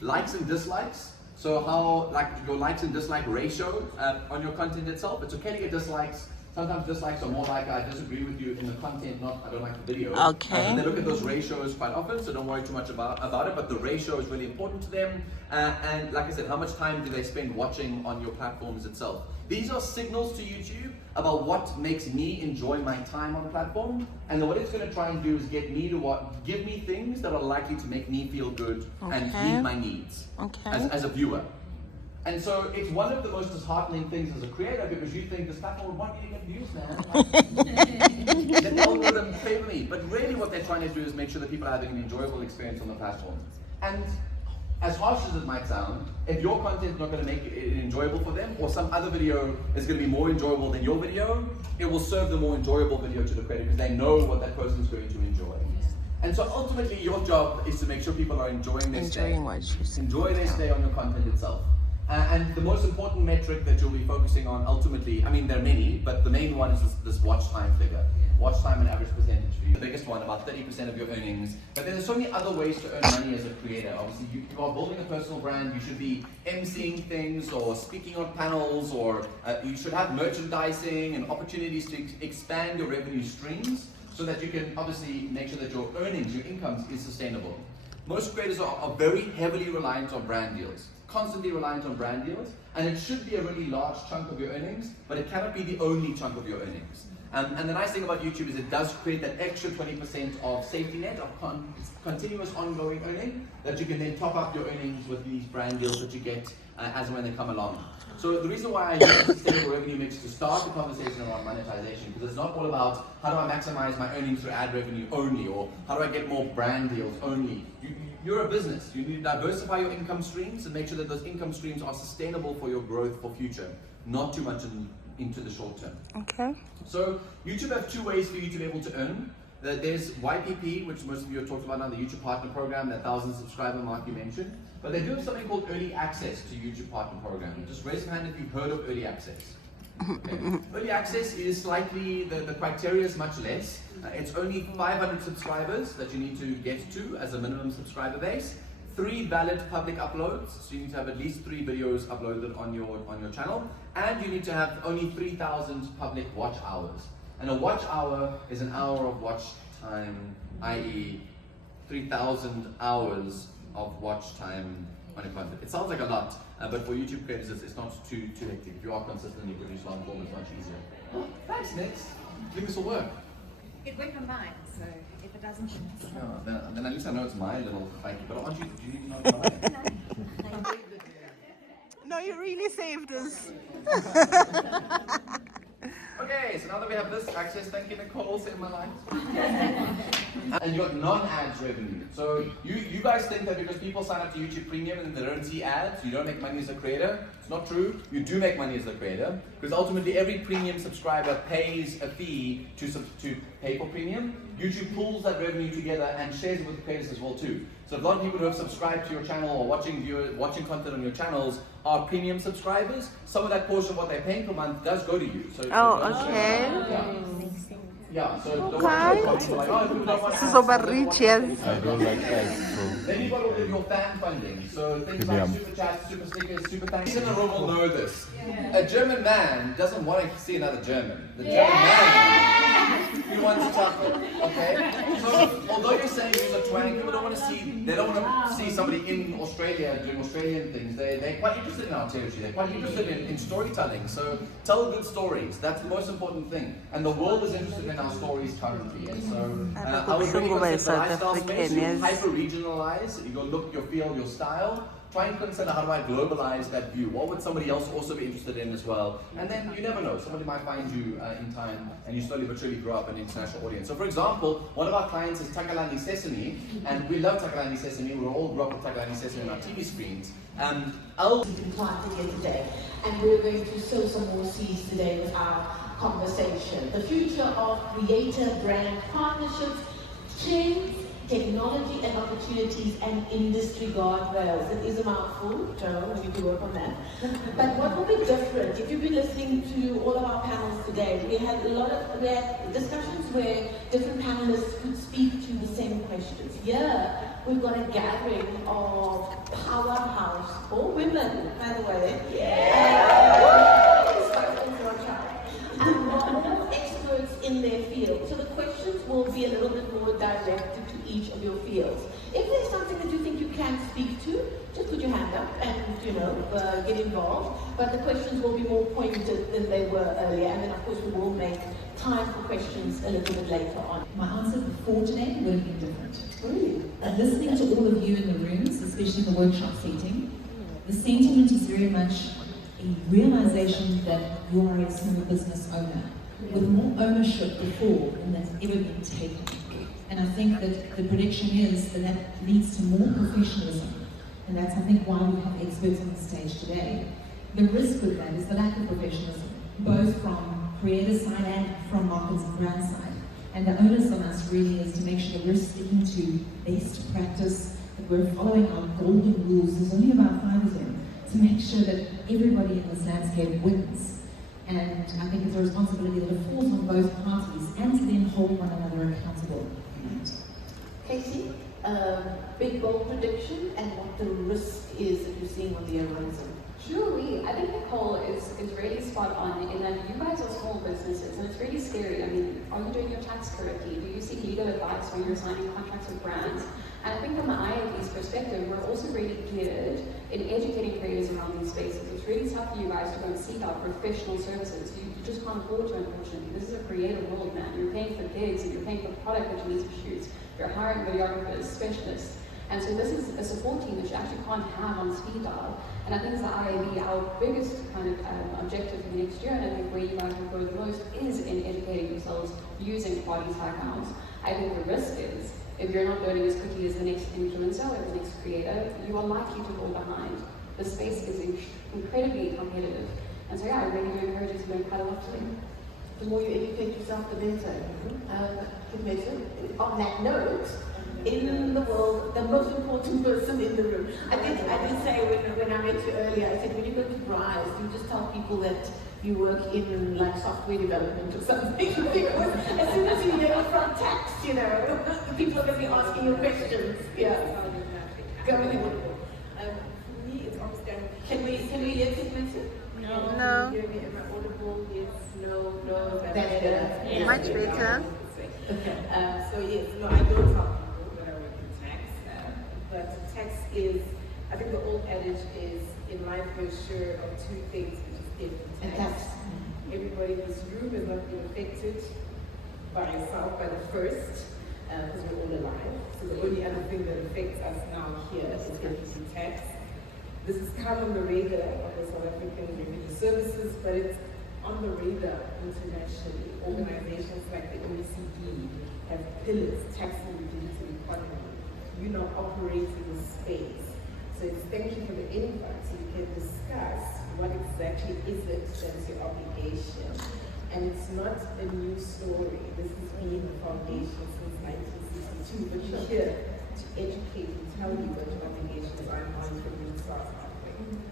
likes and dislikes. So how, like, your likes and dislike ratio on your content itself. It's okay to get dislikes. Sometimes dislikes are more like, I disagree with you in the content, not I don't like the video. Okay. They look at those ratios quite often, so don't worry too much about it, but the ratio is really important to them. And like I said, how much time do they spend watching on your platforms itself? These are signals to YouTube about what makes me enjoy my time on the platform, and what it's going to try and do is get me to give me things that are likely to make me feel good and meet my needs as a viewer. And so it's one of the most disheartening things as a creator, because you think this platform would want me to get views, man. The algorithm favor me. But really what they're trying to do is make sure that people are having an enjoyable experience on the platform. And as harsh as it might sound, if your content is not going to make it enjoyable for them, or some other video is going to be more enjoyable than your video, it will serve the more enjoyable video to the creator, because they know what that person is going to enjoy. And so ultimately your job is to make sure people are enjoying their stay. Enjoy their stay on your content itself. And the most important metric that you'll be focusing on ultimately, I mean there are many, but the main one is this watch time figure. Watch time and average percentage view. The biggest one, about 30% of your earnings. But there's so many other ways to earn money as a creator. Obviously you are building a personal brand, you should be emceeing things or speaking on panels, or you should have merchandising and opportunities to expand your revenue streams, so that you can obviously make sure that your earnings, your incomes is sustainable. Most creators are very heavily reliant on brand deals. Constantly reliant on brand deals, and it should be a really large chunk of your earnings, but it cannot be the only chunk of your earnings. And the nice thing about YouTube is it does create that extra 20% of safety net of continuous ongoing earning that you can then top up your earnings with these brand deals that you get as and when they come along. So the reason why I use sustainable revenue mix to start the conversation around monetization, because it's not all about how do I maximize my earnings through ad revenue only, or how do I get more brand deals only. You're a business. You need to diversify your income streams and make sure that those income streams are sustainable for your growth for future, not too much into the short term. Okay. So YouTube have two ways for you to be able to earn. There's YPP, which most of you have talked about now, the YouTube Partner Program, that 1,000 subscriber mark you mentioned. But they do have something called Early Access to YouTube Partner Program. Just raise your hand if you've heard of Early Access. Okay. Early Access is slightly, the criteria is much less. It's only 500 subscribers that you need to get to as a minimum subscriber base. 3 valid public uploads, so you need to have at least 3 videos uploaded on your channel, and you need to have only 3,000 public watch hours. And a watch hour is an hour of watch time, i.e. 3,000 hours of watch time on your content. It sounds like a lot, but for YouTube creators it's not too hectic. If you are consistently produce long form, it's much easier. Oh, thanks, Nick. I think this will work. It will combine, so if it doesn't. Yeah, then at least I know it's my little spiky, but I want you to need to know it's mine. No, you really saved us. Okay, so now that we have this access, thank you Nicole, saved my life. And you got non-ads revenue. So you guys think that because people sign up to YouTube Premium and they don't see ads, you don't make money as a creator. It's not true. You do make money as a creator, because ultimately every premium subscriber pays a fee to pay for premium. YouTube pulls that revenue together and shares it with the creators as well too. So a lot of people who have subscribed to your channel or watching content on your channels are premium subscribers. Some of that portion of what they're paying per month does go to you. So okay. Yeah, so Okay. This is over rich, yes. I don't like ads, so. Then you've got all of your fan funding. So things like super chats, super stickers, super thanks. In the room will know this. A German man doesn't want to see another German. The German man we want to tackle. Okay? So, although you're saying use a twang, people don't want to see, they don't want to see somebody in Australia doing Australian things. They're quite interested in our territory. They're quite interested in storytelling. So, tell good stories. That's the most important thing. And the world is interested in our stories currently. And so, I would really consider the lifestyle space. You hyper-regionalize. You go look, your feel, your style. Try and consider, how do I globalize that view? What would somebody else also be interested in as well? And then you never know, somebody might find you in time and you slowly but surely grow up an international audience. So for example, one of our clients is Takalani Sesame, and we love Takalani Sesame. We all grew up with Takalani Sesame on our TV screens. I'll be planting here today, and we're going to sow some more seeds today with our conversation. The future of creator brand partnerships, trends, technology and opportunities, and industry guardrails. It is a mouthful, Joe, we need to work on that. But what will be different? If you've been listening to all of our panels today, we had discussions where different panelists could speak to the same questions. Here, we've got a gathering of powerhouse, all women, by the way. And all experts in their field. So the questions will be a little bit more directed to each of your fields. If there's something that you think you can speak to, just put your hand up and get involved. But the questions will be more pointed than they were earlier. And then of course we will make time for questions a little bit later on. My answer before today would have been different. Really? Listening to all of you in the rooms, especially in the workshop setting, the sentiment is very much a realization that you are a small business owner with more ownership before than that's ever been taken. And I think that the prediction is that that leads to more professionalism. And that's, I think, why we have experts on the stage today. The risk with that is the lack of professionalism, both from creator side and from markets and brand side. And the onus on us really is to make sure that we're sticking to best practice, that we're following our golden rules. There's only about 5 of them, to make sure that everybody in this landscape wins. And I think it's a responsibility that falls on both parties, and to then hold one another accountable. Casey, big bold prediction and what the risk is that you're seeing on the horizon. Surely, I think Nicole is really spot on in that you guys are small businesses and it's really scary. I mean, are you doing your tax correctly? Do you seek legal advice when you're signing contracts with brands? And I think from the IAB's perspective, we're also really geared in educating creators around these spaces. It's really tough for you guys to go and seek out professional services. You just can't afford to, unfortunately. This is a creative world, man. You're paying for gigs and you're paying for product that you need to shoot. You're hiring videographers, specialists. And so this is a support team that you actually can't have on speed dial. And I think as the IAB, our biggest kind of objective for next year, and I think where you guys will go the most, is in educating yourselves using parties like ours. I think the risk is, if you're not learning as quickly as the next influencer or the next creator, you are likely to fall behind. The space is incredibly competitive. And so yeah, I really do encourage you to learn quite a lot today. The more you educate yourself, the better. On that note, in the world, the most important person in the room. I did say when I met you earlier, I said when you go to Rise, you just tell people that you work in like software development or something. Because as soon as you hear from tax, people are going to be asking you questions. Yeah. Go ahead. For me, it's almost done. Can we hear you? No. Hear me? Am I audible? Yes, no. That's better. Yeah. Much better. Okay. So yes, no, I don't talk people when I work in tax, but tax is, I think the old adage is, in life you're sure of 2 things, which is death and tax. Everybody in this room is not being affected by yourself by the first, because we're all alive. So the only other thing that affects us now here is death and tax. This is kind of on the radar of the South African Revenue Services, but it's on the radar internationally. Organizations like the OECD have pillars, taxing the digital economy. You now operate in the space. So it's thank you for the invite, so we can discuss what exactly is it that's your obligation. And it's not a new story. This has been the foundation since 1962, but you're here to educate and tell you what your obligations are and how you can really start operating.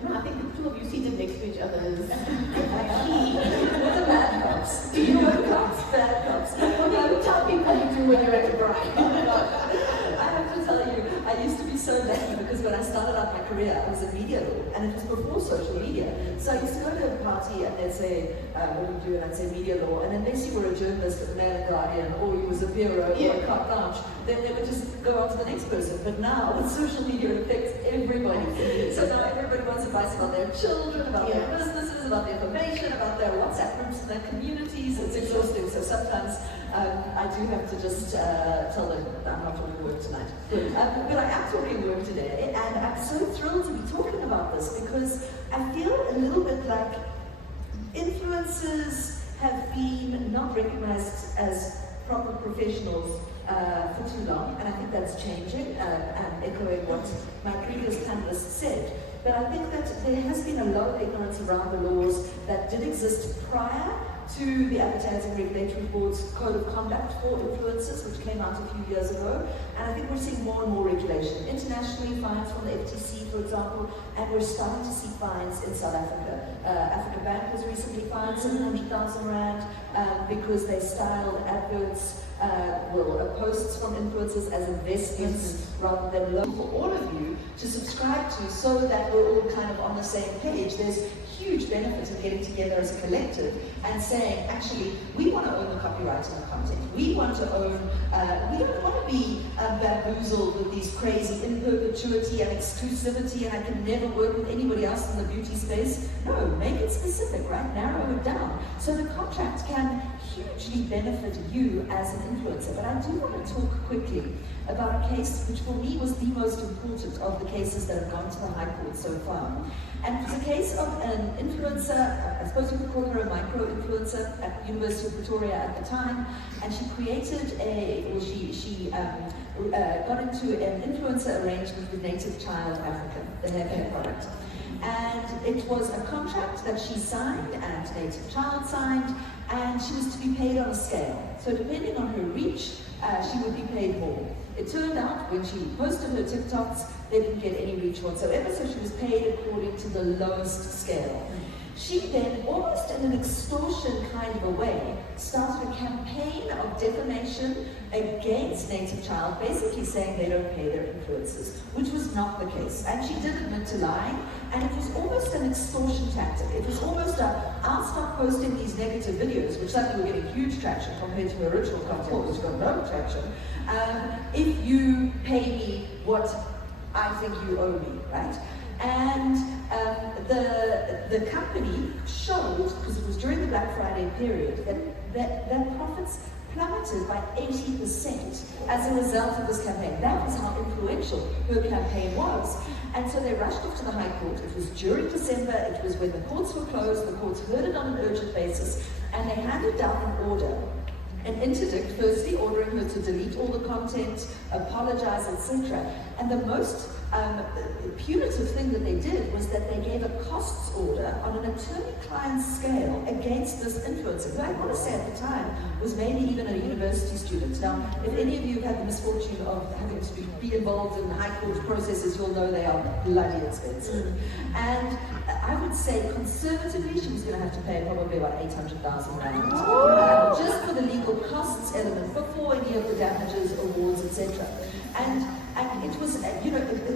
I think the two of you seated next to each other is the bad cops. Do you know what cops? Bad cops. What do you tell people you do when you're at a bride? I have to tell you, I used to be so lucky because when I started out my career, I was in media law, and it was before social media. So I used to go to a party and they'd say, what do you do? And I'd say media law. And then they see we're a journalist at the Mail and Guardian, or you was a bureau, or a carte blanche. Then they would just go on to the next person. But now with social media, it affects everybody. So now everybody wants advice about their children, about their businesses, about their information, about their WhatsApp groups and their communities. It's exhausting. So sometimes I do have to just tell them I'm not talking work tonight. But I am talking work today, and I'm so thrilled to be talking about this because I feel a little bit like influencers have been not recognized as proper professionals for too long, and I think that's changing, and echoing what my previous panelists said. But I think that there has been a lot of ignorance around the laws that did exist prior to the Advertising Regulatory Board's Code of Conduct for Influencers, which came out a few years ago. And I think we're seeing more and more regulation. Internationally, fines from the FTC, for example, and we're starting to see fines in South Africa. Africa Bank was recently fined 700,000 Rand because they styled adverts, posts from influencers as investments rather than loans. For all of you to subscribe to so that we're all kind of on the same page. There's huge benefit of getting together as a collective and saying, actually, we want to own the copyright and the content. We want to own, we don't want to be bamboozled with these crazy in perpetuity and exclusivity and I can never work with anybody else in the beauty space. No, make it specific, right? Narrow it down. So the contract can hugely benefit you as an influencer. But I do want to talk quickly about a case which for me was the most important of the cases that have gone to the High Court so far. And it was a case of an influencer, I suppose you could call her a micro-influencer at the University of Pretoria at the time, and she created got into an influencer arrangement with Native Child Africa, the hair care product. And it was a contract that she signed and Native Child signed, and she was to be paid on a scale. So depending on her reach, she would be paid more. It turned out when she posted her TikToks, they didn't get any reach whatsoever, so she was paid according to the lowest scale. She then, almost in an extortion kind of a way, started a campaign of defamation against Native Child, basically saying they don't pay their influencers, which was not the case. And she did admit to lying, and it was almost an extortion tactic. It was almost a, I'll stop posting these negative videos, which suddenly were getting huge traction compared to her original content, which got no traction, if you pay me what I think you owe me, right? And the company showed, because it was during the Black Friday period, that profits plummeted by 80% as a result of this campaign. That was how influential her campaign was. And so they rushed off to the High Court. It was during December, it was when the courts were closed, the courts heard it on an urgent basis, and they handed down an order, an interdict, firstly ordering her to delete all the content, apologize, etc. And the most punitive thing that they did was that they gave a costs order on an attorney-client scale against this influencer, who I want to say at the time was maybe even a university student. Now, if any of you have had the misfortune of having to be involved in high court processes, you'll know they are bloody expensive. And I would say conservatively, she was going to have to pay probably about 800,000 Rand just for the legal costs element before any of the damages, awards, etc. And it was,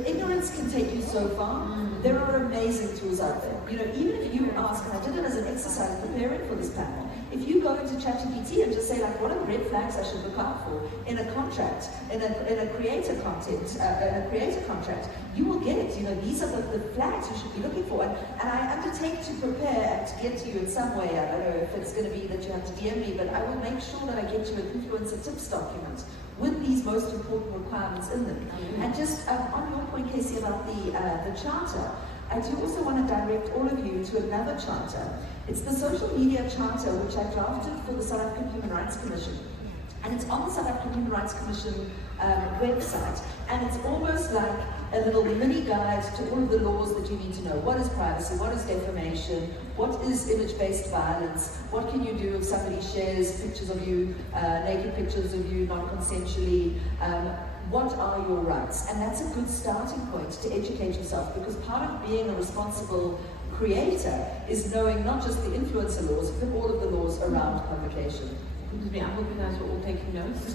ignorance can take you so far. There are amazing tools out there. Even if you ask, and I did it as an exercise preparing for this panel, if you go into ChatGPT and just say, like, what are the red flags I should look out for in a contract, in a creator content, in a creator contract, you will get it. These are the flags you should be looking for. And I undertake to prepare and to get to you in some way. I don't know if it's going to be that you have to DM me, but I will make sure that I get you an influencer tips document with these most important requirements in them. And just on your point, Casey, about the charter, I do also want to direct all of you to another charter. It's the Social Media Charter, which I drafted for the South African Human Rights Commission. And it's on the South African Human Rights Commission website. And it's almost like a little mini guide to all of the laws that you need to know. What is privacy? What is defamation? What is image-based violence? What can you do if somebody shares pictures of you, naked pictures of you non-consensually? What are your rights? And that's a good starting point to educate yourself, because part of being a responsible creator is knowing not just the influencer laws, but all of the laws around publication. Excuse me, I hope you guys are all taking notes.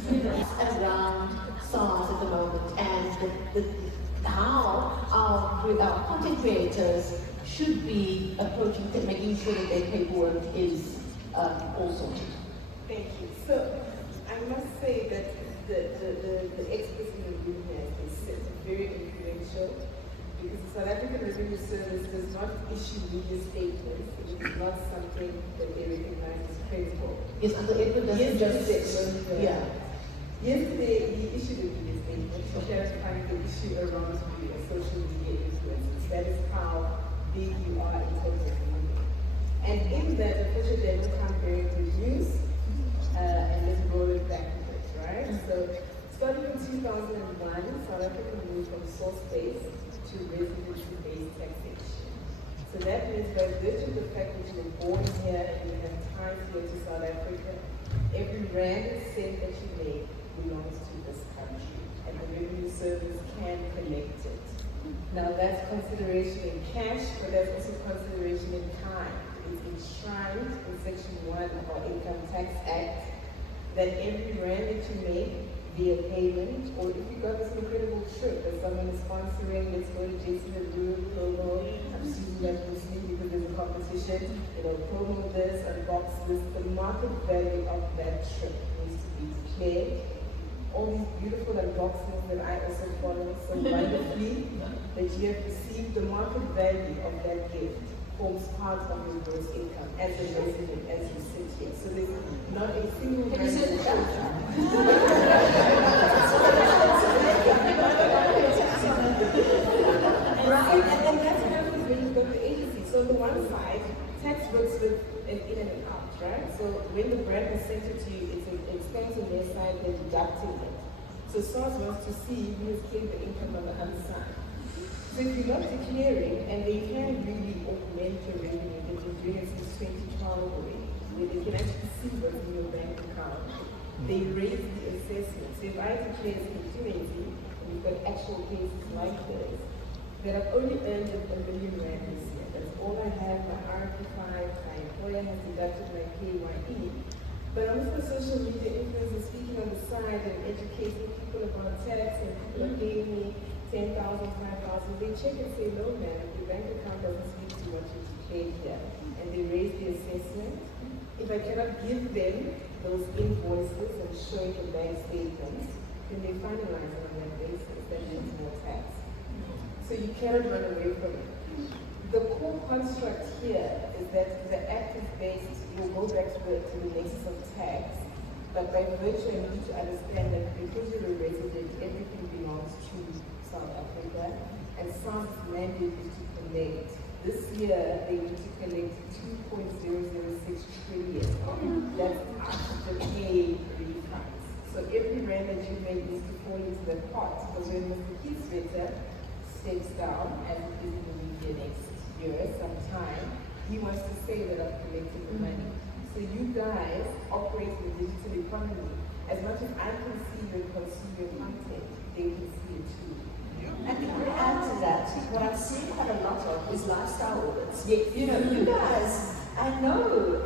Around SARS at the moment, and how our content creators should be approaching to making sure that their paperwork is all sorted? Thank you. So I must say that the experts in the room here is very influential because the South African Revenue Service does not issue media statements. It is not something that they recognize as credible. Yes, and the Edward doesn't just sit. Yeah. Yesterday, he issued a media statement clarifying the issue around social media influencers. That is how big you are in terms of media. And in that, unfortunately, they don't come bearing good news, and let's roll it back a bit, right? So, starting in 2001, South Africa moved from source-based to residency-based taxation. So that means by virtue of the fact that you were born here and you have ties here to South Africa, every rand and cent that you make belongs to this country, and the Revenue Service can collect it. Now that's consideration in cash, but that's also consideration in kind. It's enshrined in Section 1 of our Income Tax Act that every rand that you make via payment, or if you got this incredible trip that someone is sponsoring, let's go to Jason and Blue, promo, I'm assuming that listening because there's a competition, promo this, unbox this, the market value of that trip needs to be declared. All these beautiful unboxings that I also follow so wonderfully, that you have received, the market value of that gift forms part of your gross income as a resident, as you sit here. So there's not a single Can you say the Right, and that's what happens when you go to the agency. So on the one side, tax works with an in and an out, right? So when the brand has sent it to you, it's an expense on their side, they're deducting it. So SARS wants to see who has claimed the income on the other side. So if you're not declaring, and they can really augment your revenue, they've been doing it since 2012 already, where they can actually see what's in your bank account. They raise the assessment. So if I declare as a community, and you've got actual cases like this, that I've only earned R1 million this year. That's all I have, my RP5, my employer has deducted my KYE. But I'm just a social media influencer speaking on the side and educating people about tax, and people are paying me 10,000, 5,000. They check and say, no man, your bank account doesn't speak to what you declared here. And they raise the assessment. If I cannot give them those invoices and show the bank statements, then they finalize it on that basis. That means more tax. So you cannot run away from it. The core construct here is that the act is based, you'll go back to the nexus of tax, but by virtue you need to understand that because you're a resident, everything belongs to South Africa, and SARS' mandate is to collect. This year, they need to collect 2.006 trillion. That's after pay refunds. So every rand that you make needs to fall into the pot, because when Mr. Kieswetter steps down, as it is in the media next year, sometime, he wants to say that I've collected the money. So you guys operate in the digital economy. As much as I can see you and consume your content, they can see it too. And can I add to that, what I've seen quite a lot of is lifestyle audits. You guys, I know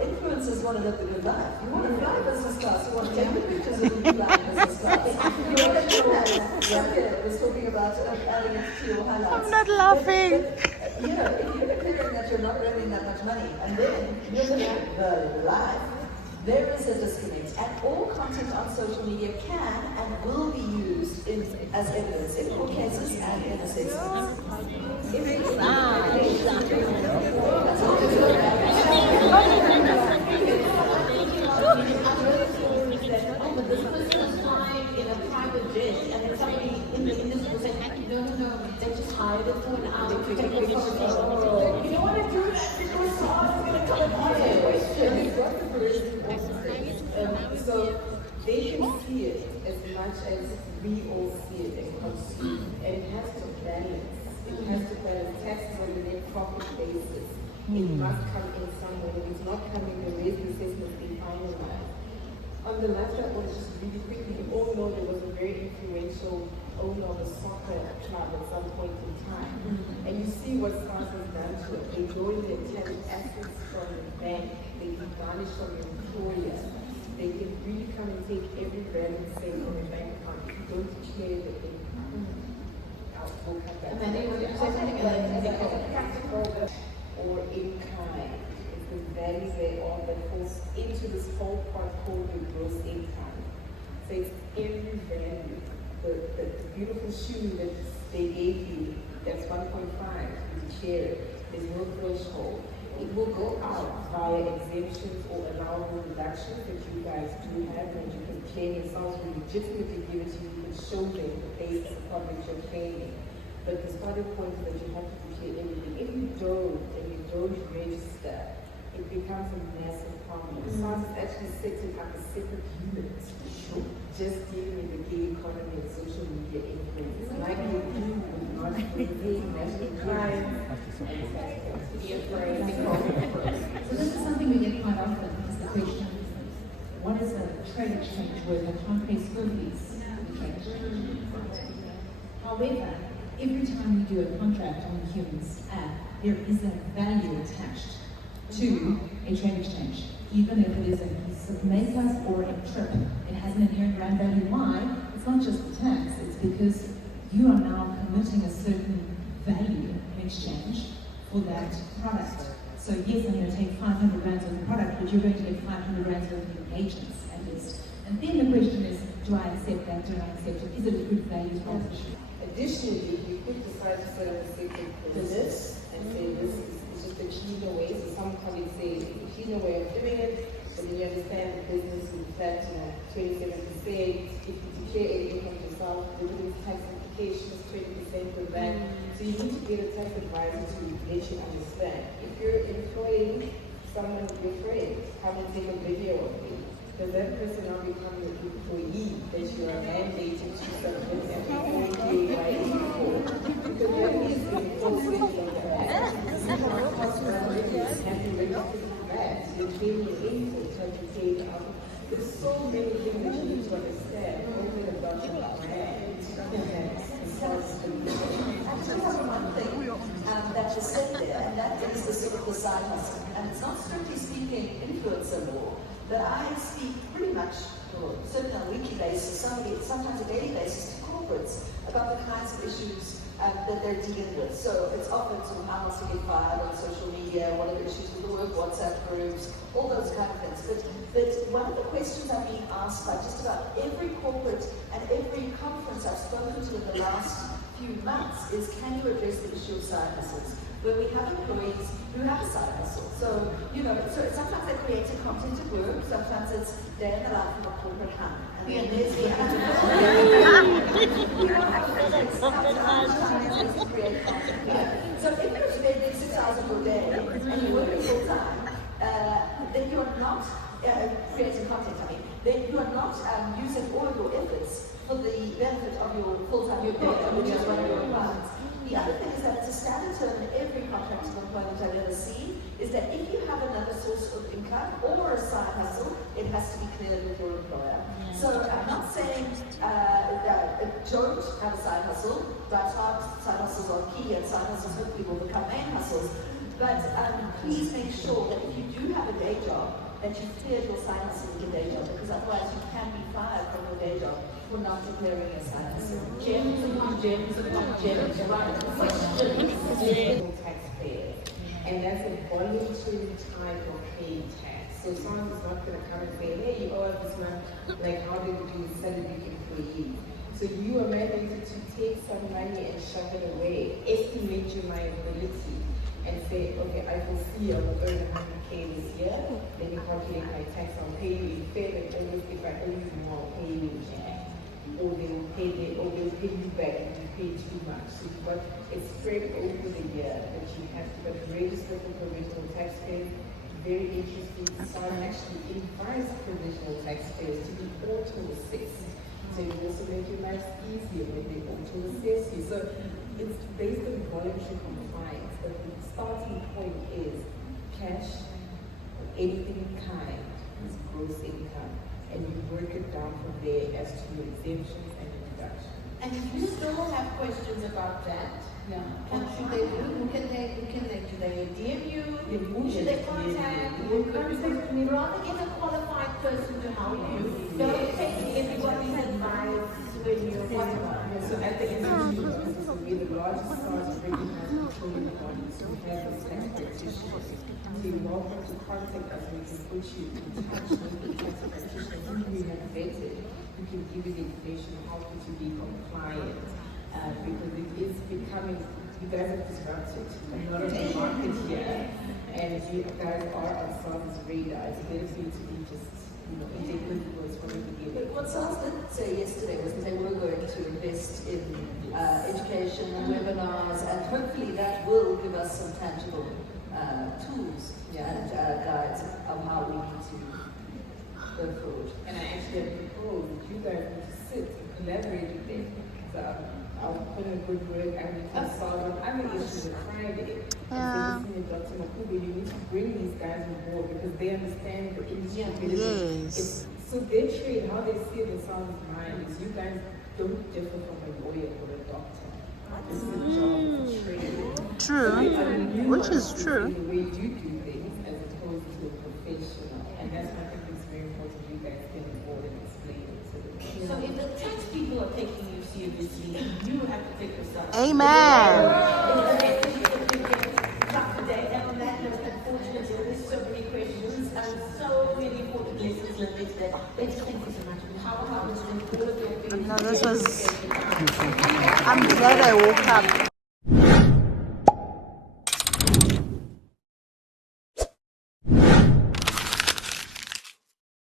influencers want to live the good life. You want to fly business class, you want to take the pictures of you flying business class. You want to do that. Cynthia was talking about adding it to your highlights. I'm not laughing. But, if you're declaring that you're not earning that much money, and then you're living the life, there is a disconnect, and all content on social media can and will be used as evidence in court cases and in assessments. This person is flying in a private jet, and then somebody in the industry will say, no, they just hired it for an hour to take a photo. You don't want to do that because SARS is going to come and so they can see it as much as we all see it and consume. And it has to balance. It has to balance taxes on the net profit basis. It must come in somewhere. If it's not coming, the raise the assessment being finalized. On the lifestyle audit, just really quickly, you all know there was a very influential owner of a soccer club at some point in time. And you see what SARS has done to it. They joined the intelligent assets from the bank. They garnish from your employer. They can really come and take every random cent from your bank account if you don't declare the income. We'll cut that. Amanda, you want to say something? or in kind. It's the values thereof that falls into this whole part called your gross income. So it's every value. The beautiful shoe that they gave you, that's 1.5, you declare it. There's no threshold. It will go out via exemptions or allowable deductions that you guys do have, and you can claim yourselves will legitimately give it to you. You can show them the basis upon which you're claiming. But the starting point is that you have to declare everything. If you don't, and you don't register, it becomes a massive problem. SARS is actually setting up a separate unit just dealing with the gig economy and social media influence. Like you do with not paying national clients. So this is something we get quite often, is the question, what is a trade exchange worth? I can't pay school fees. However, every time we do a contract on the Humans app, there is a value attached to a trade exchange. Even if it is a piece of makeup or a trip, it has an inherent brand value. Why? It's not just the tax, it's because you are now committing a certain value in exchange for that product. So yes, I'm going to take 500 rands worth of product, but you're going to get 500 rands worth of engagements at least. And then the question is, do I accept that? Do I accept it? Is it a good value proposition? Additionally, you could decide to set up a separate business and say this is just a cleaner way. So some colleagues say it's a cleaner way of doing it, but then you understand the business will flat, 27%. If you declare a income yourself, the business tax implications 20% of that. So you need to get a tax advisor to let you understand. If you're employing someone, your friend, come and take a video of you. Does that person now become your employee that you are mandated to submit and pay by for? Because that is the enforcement of the act. You have cost run videos, have you registered for that? You're paying your input, have you paid out? There's so many things that you need to understand over and above the brand. I just have one thing that you said there, and that is the sort of the side hustle. And it's not strictly speaking influencer law, but I speak pretty much, or certainly on a weekly basis, sometimes a daily basis, to corporates about the kinds of issues that they're dealing with. So it's often sort of how else to get fired on social media, what are the issues with the work WhatsApp groups, all those kind of things. But one of the questions I'm being asked by just about every corporate and every conference I've spoken to in the last few months is, can you address the issue of side hustles? Where we have employees who have a side hustle. So, so sometimes they create content at work, sometimes it's day in the life of a corporate hum. And then there's the other So if you're spending 6 hours of your day and you work full time, then you are not creating content, then you are not using all of your efforts for the benefit of your full-time employer, which is one of your requirements. The other thing is that it's a standard term in every contract of employment I've ever seen, is that if you have another source of income or a side hustle, it has to be cleared with your employer. Yeah. So I'm not saying that don't have a side hustle, but side hustles are key and side hustles hopefully will become main hustles. But please make sure that if you do have a day job, that you clear your side hustle with your day job, because otherwise you can be fired from your day job for not declaring a side hustle. Gems upon gems upon gems. Taxpayers. And that's a voluntary type of paying tax. So someone is not going to come and say, hey, you owe us this month, like how did you salary employee? So you are mandated to take some money and shove it away, estimate your liability, and say, okay, I will see I will earn 100K this year, then you calculate my tax, I'll pay you in fairness, and if I earn more, I'll pay you in cash. Or they'll pay you back if you pay too much. So it's spread over the year that you have to register for provisional taxpayers. Very interesting. SARS actually invites provisional taxpayers to be auto-assessed. So you also make your life easier when they auto-assess you. So it's based on voluntary compliance, but the starting point is cash, anything in kind is gross income. And you work it down from there as to your exemptions and deductions. And if you still have questions about that, do they DM you? Who should they contact? Rather get a qualified person to help you. Don't take everybody's advice when you're whatever. So at the end of the day, we're the largest SARS recognized controlling the audience. We have this expectation. You're welcome to contact us. We can put you in touch with the tax practitioner who we have vetted, who can give you the information how to be compliant. Because it is becoming, you guys have disrupted a lot of the market here, and you guys are on SARS radar. It's better for you to be just, take good words from the beginning. What SARS did say yesterday was that they were going to invest in education and webinars, and hopefully that will give us some tangible tools and guides of how we need to go forward. And I actually have proposed that you guys need to sit and collaborate with them. So I'll put in a good word and we can solve other issues on Friday. Yeah. And so Dr. Makubi, you need to bring these guys on board because they understand the industry. Yes. So their trade, how they see it in someone's mind is you guys don't differ from a lawyer or a doctor. This is a job, it's a trade. True. Which is true. The way you do things as opposed to a professional. And that's why I think it's very important you guys get on board and explain it to them. So if the tax people are taking you seriously, you have to take yourself. Amen. And on that note, unfortunately, there's so many questions and so many important lessons learned today. Thank you so much. How is it all of your things? No, this was. I'm glad I woke up.